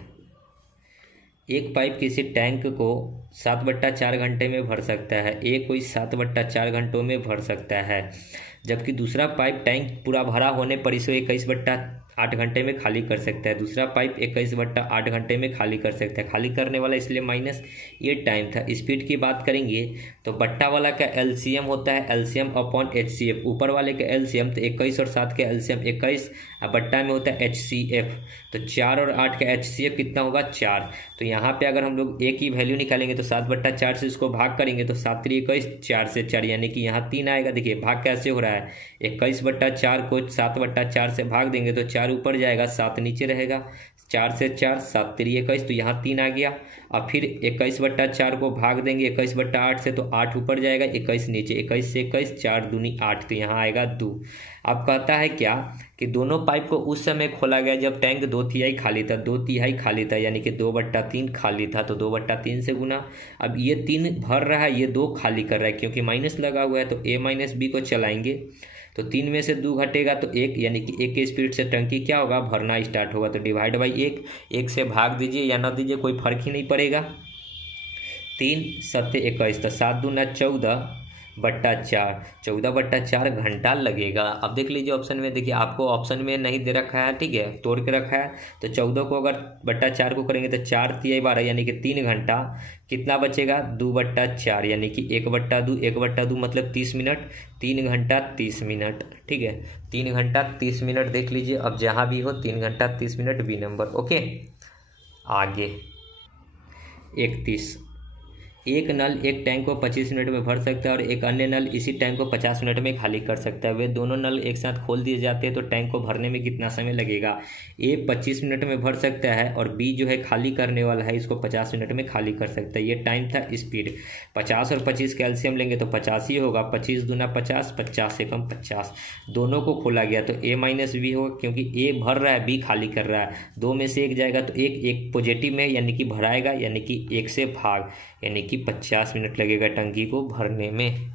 एक पाइप किसी टैंक को 7/4 घंटे में भर सकता है, ए कोई 7/4 घंटों में भर सकता है, जबकि दूसरा पाइप टैंक पूरा भरा होने पर इसे 8 घंटे में खाली कर सकता है, दूसरा पाइप 21/8 घंटे में खाली कर सकता है। खाली करने वाला इसलिए माइनस, ये टाइम था। स्पीड की बात करेंगे तो बट्टा वाला का एलसीएम होता है एलसीएम अपॉन एचसीएफ, ऊपर वाले का एलसीएम तो 21 और 7 का एलसीएम 21, और बट्टा में होता है एचसीएफ, तो 4 और 8 का एचसीएफ कितना होगा 4। तो यहाँ पे अगर हम लोग ए की वैल्यू निकालेंगे तो 7/4 से इसको भाग करेंगे तो 7 3 21, 4 से 4 यानी कि यहाँ 3 आएगा। देखिए भाग कैसे हो रहा है, 21/4 को 7/4 से भाग देंगे तो 4 ऊपर जाएगा 7 नीचे रहेगा, 4 से 4 7 3 21, तो यहाँ 3 आ गया। अब फिर 21/4 को भाग देंगे 21/8 से तो 8 ऊपर जाएगा, 21 नीचे, 21 से 21 4 दूनी 8, तो यहाँ आएगा 2। अब कहता है क्या कि दोनों पाइप को उस समय खोला गया जब टैंक 2/3 खाली था, 2/3 खाली था यानी कि 2/3 खाली था, तो 2/3 से गुना। अब ये 3 भर रहा है, ये 2 खाली कर रहा है क्योंकि माइनस लगा हुआ है, तो a माइनस बी को चलाएंगे तो 3 में से 2 घटेगा तो 1, यानी कि 1 की स्पीड से टंकी क्या होगा, भरना स्टार्ट होगा। तो डिवाइड बाई 1 से भाग दीजिए या ना दीजिए कोई फर्क ही नहीं पड़ेगा। 3 7 21, तो 7 दूना 14/4, 14/4 घंटा लगेगा। अब देख लीजिए ऑप्शन में, देखिए आपको ऑप्शन में नहीं दे रखा है, ठीक है, तोड़ के रखा है। तो 14 को अगर /4 को करेंगे तो 4 3 12 यानी कि 3 घंटा, कितना बचेगा 2/4 यानी कि 1/2, 1/2 मतलब 30 मिनट, 3 घंटा 30 मिनट, ठीक है, 3 घंटा 30 मिनट। देख लीजिए अब जहाँ भी हो 3 घंटा 30 मिनट बी नंबर। ओके आगे 31, एक नल एक टैंक को 25 मिनट में भर सकता है और एक अन्य नल इसी टैंक को 50 मिनट में खाली कर सकता है। वे दोनों नल एक साथ खोल दिए जाते हैं तो टैंक को भरने में कितना समय लगेगा। ए 25 मिनट में भर सकता है और बी जो है खाली करने वाला है इसको 50 मिनट में खाली कर सकता है। ये टाइम था, स्पीड। 50 और 25 कैल्शियम लेंगे तो 50 ही होगा, 25 दूना 50, 50 से कम 50। दोनों को खोला गया तो ए माइनस बी होगा क्योंकि ए भर रहा है बी खाली कर रहा है, 2 में से 1 जाएगा तो एक पॉजिटिव में यानी कि भराएगा, यानी कि 1 से भाग, यानी कि 50 मिनट लगेगा टंकी को भरने में।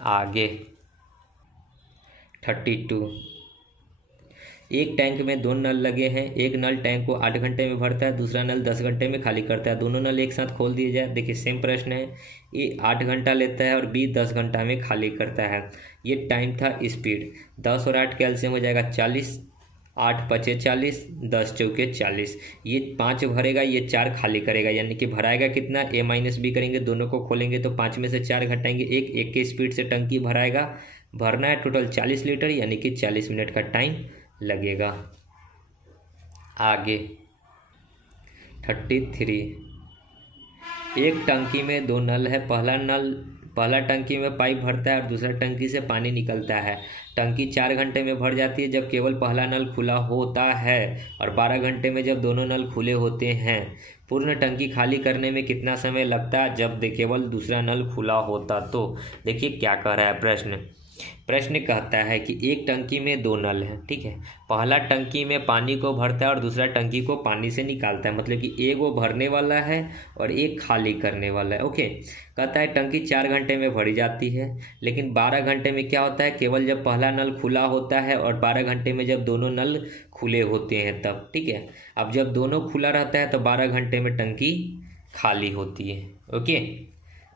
आगे 32, एक टैंक में 2 नल लगे हैं, एक नल टैंक को 8 घंटे में भरता है, दूसरा नल 10 घंटे में खाली करता है। दोनों नल एक साथ खोल दिए जाए। देखिए सेम प्रश्न है, ए 8 घंटा लेता है और बी 10 घंटा में खाली करता है। ये टाइम था, स्पीड। 10 और 8 कैल्शियम हो जाएगा 40, 8 पचे 40, 10 चौके 40। ये 5 भरेगा, ये 4 खाली करेगा, यानी कि भराएगा कितना, ए माइनस बी करेंगे, दोनों को खोलेंगे तो 5 में से 4 घटाएंगे, 1 के स्पीड से टंकी भराएगा। भरना है टोटल 40 लीटर यानी कि 40 मिनट का टाइम लगेगा। आगे 33, एक टंकी में 2 नल है, पहला टंकी में पाइप भरता है और दूसरा टंकी से पानी निकलता है। टंकी 4 घंटे में भर जाती है जब केवल पहला नल खुला होता है और 12 घंटे में जब दोनों नल खुले होते हैं। पूर्ण टंकी खाली करने में कितना समय लगता है जब केवल दूसरा नल खुला होता। तो देखिए क्या कह रहा है प्रश्न कहता है कि एक टंकी में 2 नल हैं, ठीक है, पहला टंकी में पानी को भरता है और दूसरा टंकी को पानी से निकालता है, मतलब कि एक वो भरने वाला है और एक खाली करने वाला है। ओके, कहता है टंकी 4 घंटे में भरी जाती है, लेकिन 12 घंटे में क्या होता है, केवल जब पहला नल खुला होता है और 12 घंटे में जब दोनों नल खुले होते हैं तब, ठीक है। अब जब दोनों खुला रहता है तो 12 घंटे में टंकी खाली होती है। ओके,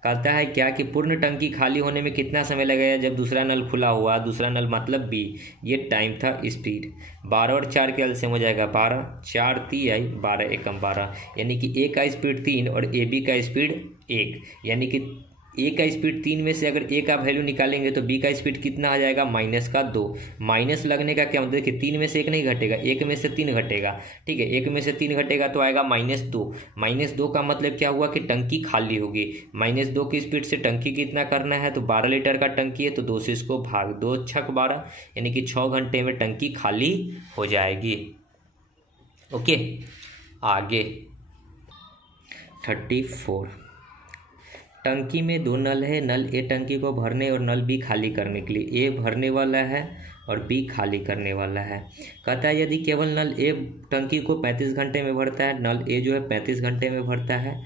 कहता है क्या कि पूर्ण टंकी खाली होने में कितना समय लगेगा जब दूसरा नल खुला हुआ, दूसरा नल मतलब बी। ये टाइम था, स्पीड। 12 और 4 के एलसीएम हो जाएगा 12, 4 3 12 एकम 12, यानी कि ए का स्पीड 3 और ए बी का स्पीड 1, यानी कि ए का स्पीड 3 में से अगर ए का वैल्यू निकालेंगे तो बी का स्पीड कितना आ जाएगा, -2। माइनस लगने का क्या मतलब, देखिए 3 में से 1 नहीं घटेगा, 1 में से 3 घटेगा, ठीक है, 1 में से 3 घटेगा तो आएगा -2। -2 का मतलब क्या हुआ कि टंकी खाली होगी। -2 की स्पीड से टंकी कितना करना है, तो 12 लीटर का टंकी है तो 2 से इसको भाग, 2 छक 12, यानी कि 6 घंटे में टंकी खाली हो जाएगी। ओके, आगे 34, टंकी में 2 नल है, नल ए टंकी को भरने और नल बी खाली करने के लिए। ए भरने वाला है और बी खाली करने वाला है। कहता है यदि केवल नल ए टंकी को 35 घंटे में भरता है, नल ए जो है 35 घंटे में भरता है,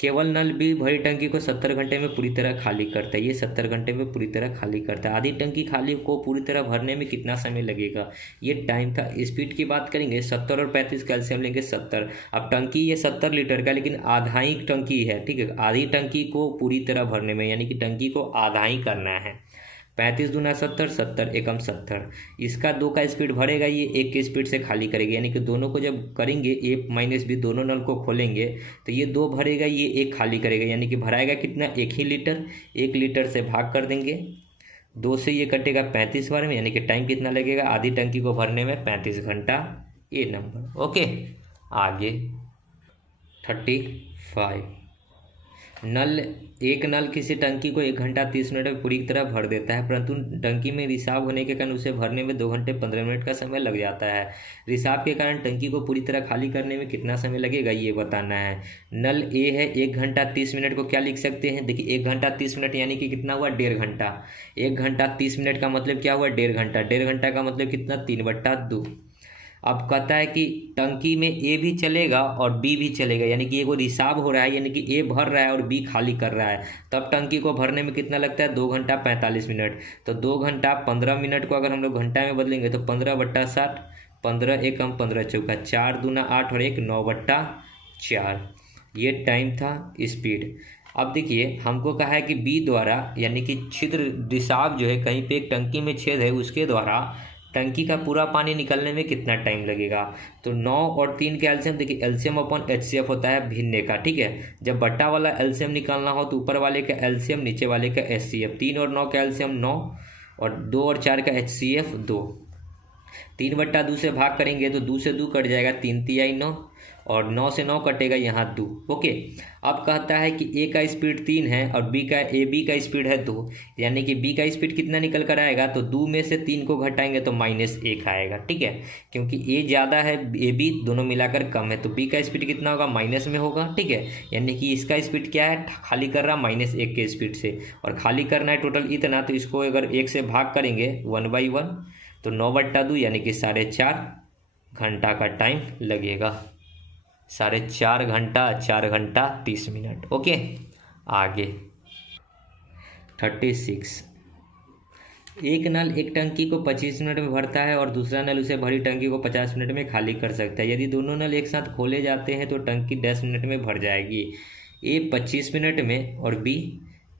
केवल नल बी भरी टंकी को 70 घंटे में पूरी तरह खाली करता है। ये 70 घंटे में पूरी तरह खाली करता है। आधी टंकी खाली को पूरी तरह भरने में कितना समय लगेगा, ये टाइम था। स्पीड की बात करेंगे 70 और 35 कैल्शियम लेंगे 70। अब टंकी ये 70 लीटर का, लेकिन आधा ही टंकी है, ठीक है, आधी टंकी को पूरी तरह भरने में, यानी कि टंकी को आधा ही करना है। 35 दूना 70, 70 एकम 70। इसका 2 का स्पीड भरेगा, ये 1 के स्पीड से खाली करेगा, यानी कि दोनों को जब करेंगे A-B दोनों नल को खोलेंगे तो ये 2 भरेगा, ये 1 खाली करेगा, यानी कि भराएगा कितना 1 ही लीटर। 1 लीटर से भाग कर देंगे, 2 से ये कटेगा 35 बार में, यानी कि टाइम कितना लगेगा आधी टंकी को भरने में 35 घंटा। ए नंबर। ओके आगे 35। एक नल किसी टंकी को 1 घंटा 30 मिनट में पूरी तरह भर देता है, परंतु टंकी में रिसाव होने के कारण उसे भरने में 2 घंटे 15 मिनट का समय लग जाता है। रिसाव के कारण टंकी को पूरी तरह खाली करने में कितना समय लगेगा ये बताना है। नल ए है 1 घंटा 30 मिनट को क्या लिख सकते हैं, देखिए 1 घंटा 30 मिनट यानी कि कितना हुआ 1.5 घंटा। 1 घंटा 30 मिनट का मतलब क्या हुआ 1.5 घंटा। 1.5 घंटा का मतलब कितना 3/2। अब कहता है कि टंकी में ए भी चलेगा और बी भी चलेगा, यानी कि ये को रिसाव हो रहा है, यानी कि ए भर रहा है और बी खाली कर रहा है, तब टंकी को भरने में कितना लगता है 2 घंटा 45 मिनट। तो 2 घंटा 15 मिनट को अगर हम लोग घंटा में बदलेंगे तो 15/60, 15 एकम 15 चौका 4 दूना 8 और 1 9/4। ये टाइम था स्पीड। अब देखिए हमको कहा है कि बी द्वारा, यानी कि छिद्र रिसाव जो है कहीं पे एक टंकी में छेद है उसके द्वारा टंकी का पूरा पानी निकलने में कितना टाइम लगेगा। तो 9 और 3 के एलसीएम, देखिए एलसीएम अपन HCF होता है भिन्ने का, ठीक है। जब बट्टा वाला एलसीएम निकालना हो तो ऊपर वाले का एलसीएम नीचे वाले का HCF। 3 और 9 का एलसीएम 9 और 2 और 4 का HCF 2। 3/2 से भाग करेंगे तो 2 से 2 कट जाएगा, 3 तिहाई 9 और 9 से 9 कटेगा यहाँ 2। ओके अब कहता है कि ए का स्पीड 3 है और बी का स्पीड है 2, यानी कि बी का स्पीड कितना निकल कर आएगा, तो 2 में से 3 को घटाएंगे तो -1 आएगा, ठीक है। क्योंकि ए ज़्यादा है ए बी दोनों मिलाकर कम है, तो बी का स्पीड कितना होगा माइनस में होगा, ठीक है। यानी कि इसका स्पीड क्या है खाली कर रहा -1 के स्पीड से, और खाली करना है टोटल इतना, तो इसको अगर 1 से भाग करेंगे 1/1 तो 9/2 यानी कि 4.5 घंटा का टाइम लगेगा। 4.5 घंटा 4 घंटा 30 मिनट। ओके आगे 36। एक नल एक टंकी को 25 मिनट में भरता है और दूसरा नल उसे भरी टंकी को 50 मिनट में खाली कर सकता है। यदि दोनों नल एक साथ खोले जाते हैं तो टंकी 10 मिनट में भर जाएगी। ए 25 मिनट में और बी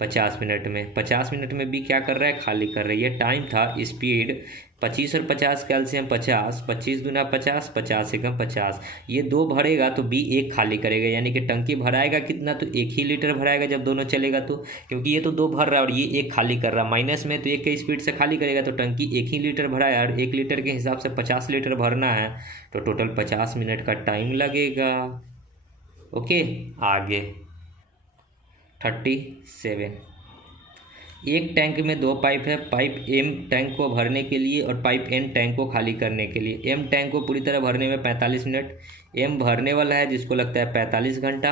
50 मिनट में। 50 मिनट में बी क्या कर रहा है खाली कर रही है। टाइम था स्पीड 25 और 50 का एलसीएम 50, 25 दूना 50, 50 एकम 50। ये 2 भरेगा तो बी 1 खाली करेगा, यानी कि टंकी भराएगा कितना तो 1 ही लीटर भराएगा जब दोनों चलेगा तो, क्योंकि ये तो 2 भर रहा है और ये 1 खाली कर रहा है माइनस में, तो 1 के स्पीड से खाली करेगा तो टंकी 1 ही लीटर भराया और 1 लीटर के हिसाब से 50 लीटर भरना है, तो टोटल 50 मिनट का टाइम लगेगा। ओके आगे 37। एक टैंक में 2 पाइप है, पाइप एम टैंक को भरने के लिए और पाइप एन टैंक को खाली करने के लिए। एम टैंक को पूरी तरह भरने में 45 मिनट, एम भरने वाला है जिसको लगता है 45 घंटा,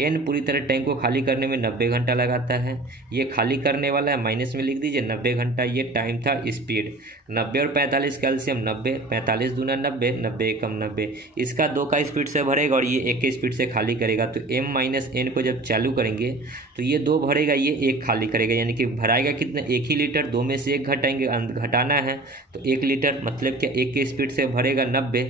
एन पूरी तरह टैंक को खाली करने में 90 घंटा लगाता है। ये खाली करने वाला है माइनस में लिख दीजिए 90 घंटा। ये टाइम था स्पीड। 90 और 45 कैल्शियम 90, 45 दूना 90, 90 एकम 90। इसका 2 का स्पीड से भरेगा और ये 1 के स्पीड से खाली करेगा, तो एम माइनस एन को जब चालू करेंगे तो ये 2 भरेगा, ये 1 खाली करेगा, यानी कि भराएगा कितना 1 ही लीटर। 2 में से 1 घटाएंगे, घटाना है तो 1 लीटर मतलब क्या 1 के स्पीड से भरेगा 90,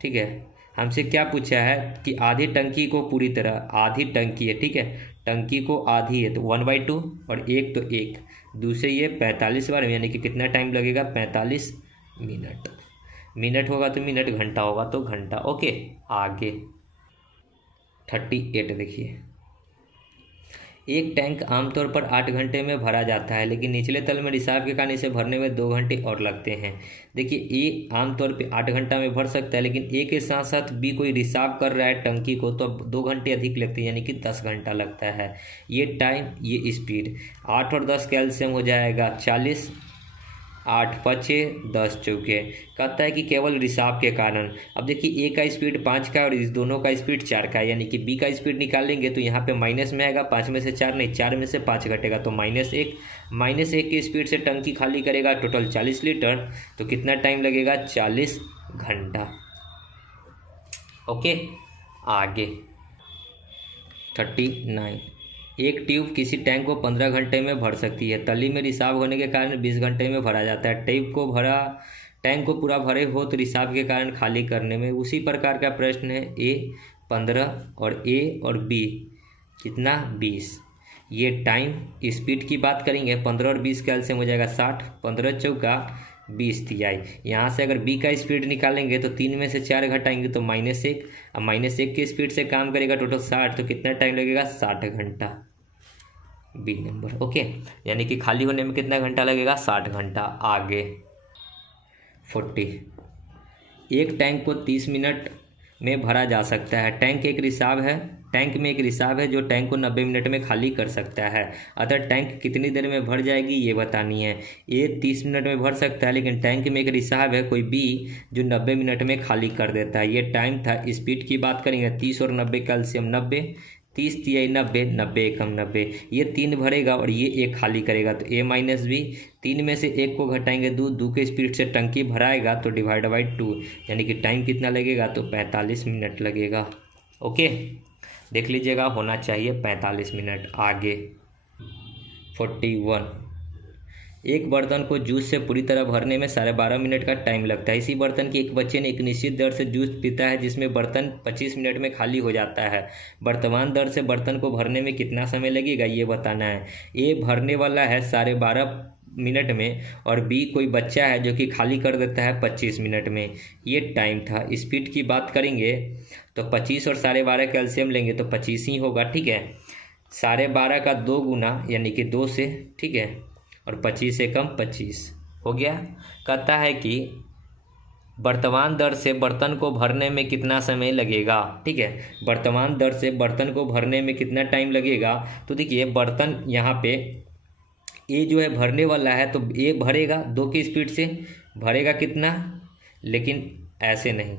ठीक है। हमसे क्या पूछा है कि आधी टंकी को पूरी तरह, आधी टंकी है, ठीक है, टंकी को आधी है तो 1/2 और 1 तो 1, दूसरे ये 45 बार, यानी कि कितना टाइम लगेगा 45 मिनट। मिनट होगा तो मिनट, घंटा होगा तो घंटा। ओके आगे 38 देखिए। एक टैंक आमतौर पर 8 घंटे में भरा जाता है, लेकिन निचले तल में रिसाव के कारण इसे भरने में 2 घंटे और लगते हैं। देखिए ए आमतौर पे 8 घंटा में भर सकता है, लेकिन ए के साथ साथ बी कोई रिसाव कर रहा है टंकी को, तो अब 2 घंटे अधिक लगते हैं, यानी कि 10 घंटा लगता है। ये टाइम ये स्पीड 8 और 10 कैल्शियम हो जाएगा 40, 8 पचे 10 चौके। कहता है कि केवल रिसाव के कारण। अब देखिए ए का स्पीड 5 का और इस दोनों का स्पीड 4 का है, यानी कि बी का स्पीड निकालेंगे तो यहाँ पे माइनस में आएगा, 5 में से 4 नहीं, 4 में से 5 घटेगा तो -1। -1 की स्पीड से टंकी खाली करेगा टोटल 40 लीटर, तो कितना टाइम लगेगा 40 घंटा। ओके आगे 39। एक ट्यूब किसी टैंक को 15 घंटे में भर सकती है। तली में रिसाव होने के कारण 20 घंटे में भरा जाता है। टैंक को पूरा भरे हो तो रिसाव के कारण खाली करने में। उसी प्रकार का प्रश्न है ए 15 और ए और बी कितना 20। ये टाइम स्पीड की बात करेंगे 15 और 20 का एलसीएम हो जाएगा 60, 15 चौका 20 तिहाई। यहाँ से अगर बी का स्पीड निकालेंगे तो 3 में से 4 घटाएंगे तो -1, अब -1 की स्पीड से काम करेगा टोटल 60, तो कितना टाइम लगेगा 60 घंटा। बी नंबर ओके, यानी कि खाली होने में कितना घंटा लगेगा 60 घंटा। आगे 40, एक टैंक को 30 मिनट में भरा जा सकता है। टैंक में एक रिसाव है जो टैंक को 90 मिनट में खाली कर सकता है। अतः टैंक कितनी देर में भर जाएगी ये बतानी है। ए 30 मिनट में भर सकता है, लेकिन टैंक में एक रिसाव है कोई बी जो 90 मिनट में खाली कर देता है। ये टाइम था। स्पीड की बात करेंगे 30 और 90 का एलसीएम 90, 30 तिहाई 90, 90 एकम 90। ये 3 भरेगा और ये 1 खाली करेगा, तो ए माइनस बी, 3 में से 1 को घटाएंगे 2, 2 के स्पीड से टंकी भराएगा तो डिवाइड बाई 2, यानी कि टाइम कितना लगेगा तो 45 मिनट लगेगा। ओके, देख लीजिएगा, होना चाहिए 45 मिनट। आगे 41, एक बर्तन को जूस से पूरी तरह भरने में 12.5 मिनट का टाइम लगता है। इसी बर्तन की एक बच्चे ने एक निश्चित दर से जूस पीता है जिसमें बर्तन 25 मिनट में खाली हो जाता है। वर्तमान दर से बर्तन को भरने में कितना समय लगेगा ये बताना है। ए भरने वाला है 12.5 मिनट में और बी कोई बच्चा है जो कि खाली कर देता है 25 मिनट में। ये टाइम था। स्पीड की बात करेंगे तो 25 और 12.5 का एलसीएम लेंगे तो 25 ही होगा, ठीक है। 12.5 का 2 गुना यानी कि 2 से, ठीक है, और 25 से कम 25 हो गया। कहता है कि वर्तमान दर से बर्तन को भरने में कितना समय लगेगा, ठीक है। वर्तमान दर से बर्तन को भरने में कितना टाइम लगेगा, तो देखिए बर्तन यहाँ पे ए जो है भरने वाला है तो ए भरेगा 2 की स्पीड से, भरेगा कितना, लेकिन ऐसे नहीं,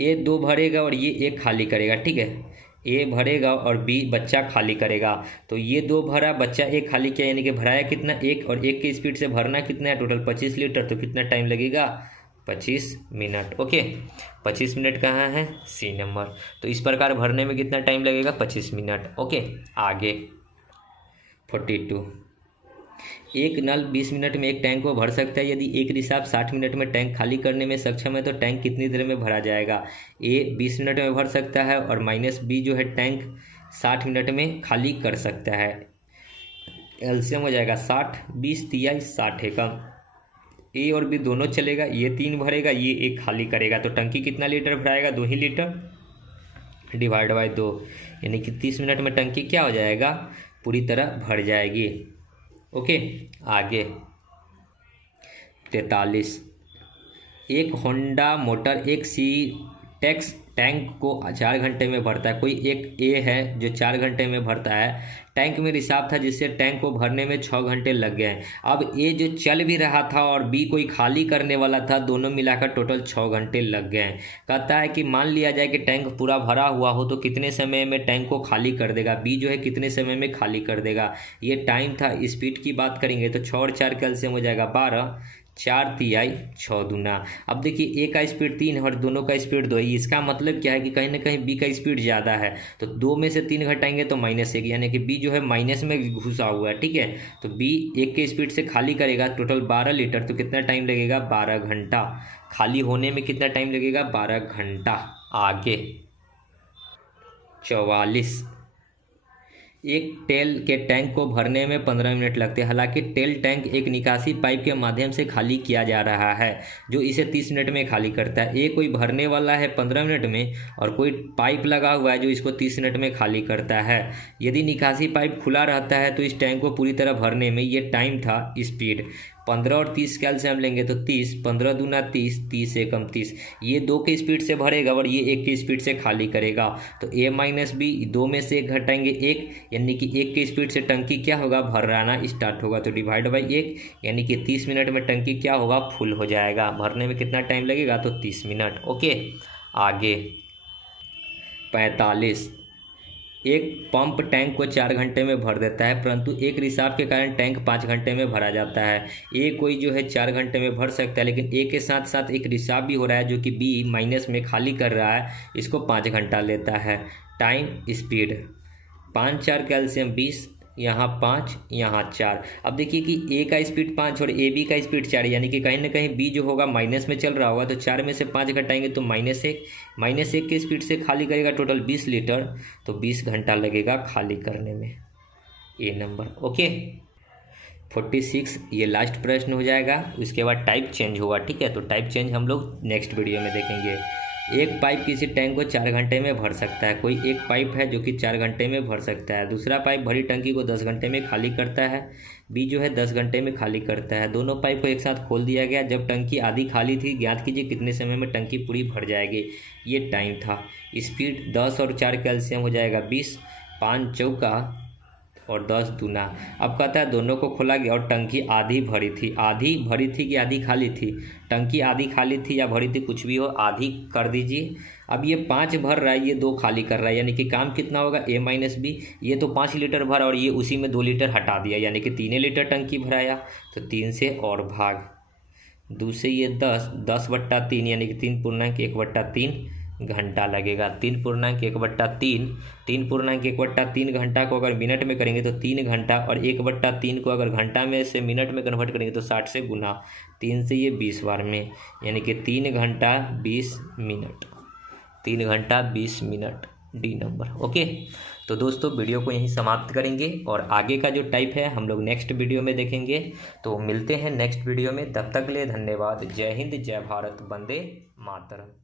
ए 2 भरेगा और ये 1 खाली करेगा, ठीक है। ए भरेगा और बी बच्चा खाली करेगा, तो ये 2 भरा, बच्चा 1 खाली किया, यानी कि भराया कितना 1, और 1 की स्पीड से भरना कितना है टोटल 25 लीटर, तो कितना टाइम लगेगा 25 मिनट। ओके, 25 मिनट कहाँ है, सी नंबर। तो इस प्रकार भरने में कितना टाइम लगेगा 25 मिनट। ओके, आगे 42, एक नल 20 मिनट में एक टैंक को भर सकता है। यदि एक रिसाव 60 मिनट में टैंक खाली करने में सक्षम है तो टैंक कितनी देर में भरा जाएगा। ए 20 मिनट में भर सकता है और माइनस बी जो है टैंक 60 मिनट में खाली कर सकता है। एलसीएम हो जाएगा 60, 20 तिहाई 60 एकम। ए और बी दोनों चलेगा, ये 3 भरेगा, ये 1 खाली करेगा, तो टंकी कितना लीटर भराएगा 2 ही लीटर, डिवाइड बाई 2, यानी कि 30 मिनट में टंकी क्या हो जाएगा पूरी तरह भर जाएगी। ओके, आगे 43, एक होंडा मोटर एक सी टेक्स टैंक को 4 घंटे में भरता है। कोई एक ए है जो 4 घंटे में भरता है। टैंक में रिसाव था जिससे टैंक को भरने में 6 घंटे लग गए। अब ए जो चल भी रहा था और बी कोई खाली करने वाला था, दोनों मिलाकर टोटल 6 घंटे लग गए। कहता है कि मान लिया जाए कि टैंक पूरा भरा हुआ हो तो कितने समय में टैंक को खाली कर देगा। बी जो है कितने समय में खाली कर देगा। ये टाइम था। स्पीड की बात करेंगे तो 6 और 4 का एलसीएम हो जाएगा 12, 4 तिहाई 6 दूना। अब देखिए ए का स्पीड 3 है और दोनों का स्पीड 2 है। इसका मतलब क्या है कि कहीं ना कहीं बी का स्पीड ज़्यादा है, तो 2 में से 3 घटाएंगे तो -1, यानी कि बी जो है माइनस में घुसा हुआ है, ठीक है। तो बी 1 के स्पीड से खाली करेगा टोटल 12 लीटर, तो कितना टाइम लगेगा 12 घंटा। खाली होने में कितना टाइम लगेगा 12 घंटा। आगे 44, एक टेल के टैंक को भरने में 15 मिनट लगते हैं। हालांकि टेल टैंक एक निकासी पाइप के माध्यम से खाली किया जा रहा है जो इसे 30 मिनट में खाली करता है। ए कोई भरने वाला है 15 मिनट में और कोई पाइप लगा हुआ है जो इसको 30 मिनट में खाली करता है। यदि निकासी पाइप खुला रहता है तो इस टैंक को पूरी तरह भरने में ये टाइम था। स्पीड 15 और 30 का एलसीएम लेंगे तो 30, 15 दूना 30, 30 एकम 30। ये 2 की स्पीड से भरेगा और ये 1 की स्पीड से खाली करेगा, तो ए माइनस बी 2 में से 1 घटाएंगे 1, यानी कि 1 की स्पीड से टंकी क्या होगा भराना स्टार्ट होगा, तो डिवाइड बाई 1, यानी कि 30 मिनट में टंकी क्या होगा फुल हो जाएगा। भरने में कितना टाइम लगेगा तो 30 मिनट। ओके, आगे 45, एक पंप टैंक को 4 घंटे में भर देता है परंतु एक रिसाव के कारण टैंक 5 घंटे में भरा जाता है। ए कोई जो है 4 घंटे में भर सकता है, लेकिन ए के साथ साथ एक रिसाव भी हो रहा है जो कि बी माइनस में खाली कर रहा है, इसको 5 घंटा लेता है। टाइम स्पीड 5 4 का एलसीएम 20, यहाँ 5 यहाँ 4। अब देखिए कि ए का स्पीड 5 और ए बी का स्पीड 4, यानी कि कहीं ना कहीं बी जो होगा माइनस में चल रहा होगा, तो 4 में से 5 घटाएंगे तो -1 के स्पीड से खाली करेगा टोटल 20 लीटर, तो 20 घंटा लगेगा खाली करने में। ए नंबर। ओके, 46 ये लास्ट प्रश्न हो जाएगा। उसके बाद टाइप चेंज होगा, ठीक है। तो टाइप चेंज हम लोग नेक्स्ट वीडियो में देखेंगे। एक पाइप किसी टैंक को 4 घंटे में भर सकता है। कोई एक पाइप है जो कि 4 घंटे में भर सकता है। दूसरा पाइप भरी टंकी को 10 घंटे में खाली करता है। बी जो है 10 घंटे में खाली करता है। दोनों पाइप को एक साथ खोल दिया गया। जब टंकी आधी खाली थी, ज्ञात कीजिए कितने समय में टंकी पूरी भर जाएगी। ये टाइम था। स्पीड 10 और 4 कैल्शियम हो जाएगा 20, 5 चौका और 10 दूना। अब कहता है दोनों को खोला गया और टंकी आधी भरी थी। आधी भरी थी कि आधी खाली थी? टंकी आधी खाली थी या भरी थी, कुछ भी हो, आधी कर दीजिए। अब ये 5 भर रहा है, ये 2 खाली कर रहा है, यानी कि काम कितना होगा ए माइनस बी। ये तो 5 लीटर भरा और ये उसी में 2 लीटर हटा दिया, यानी कि 3 लीटर टंकी भराया। तो 3 से और भाग 2 से ये 10/3 यानी कि 3.1/3 घंटा लगेगा। 3.1/3 3.1/3 घंटा को अगर मिनट में करेंगे तो 3 घंटा, और 1/3 को अगर घंटा में से मिनट में कन्वर्ट करेंगे तो 60 से गुना, 3 से ये 20 बार में, यानी कि 3 घंटा 20 मिनट। 3 घंटा 20 मिनट, डी नंबर। ओके, तो दोस्तों वीडियो को यहीं समाप्त करेंगे और आगे का जो टाइप है हम लोग नेक्स्ट वीडियो में देखेंगे। तो मिलते हैं नेक्स्ट वीडियो में, तब तक के लिए धन्यवाद। जय हिंद, जय भारत, वंदे मातरम।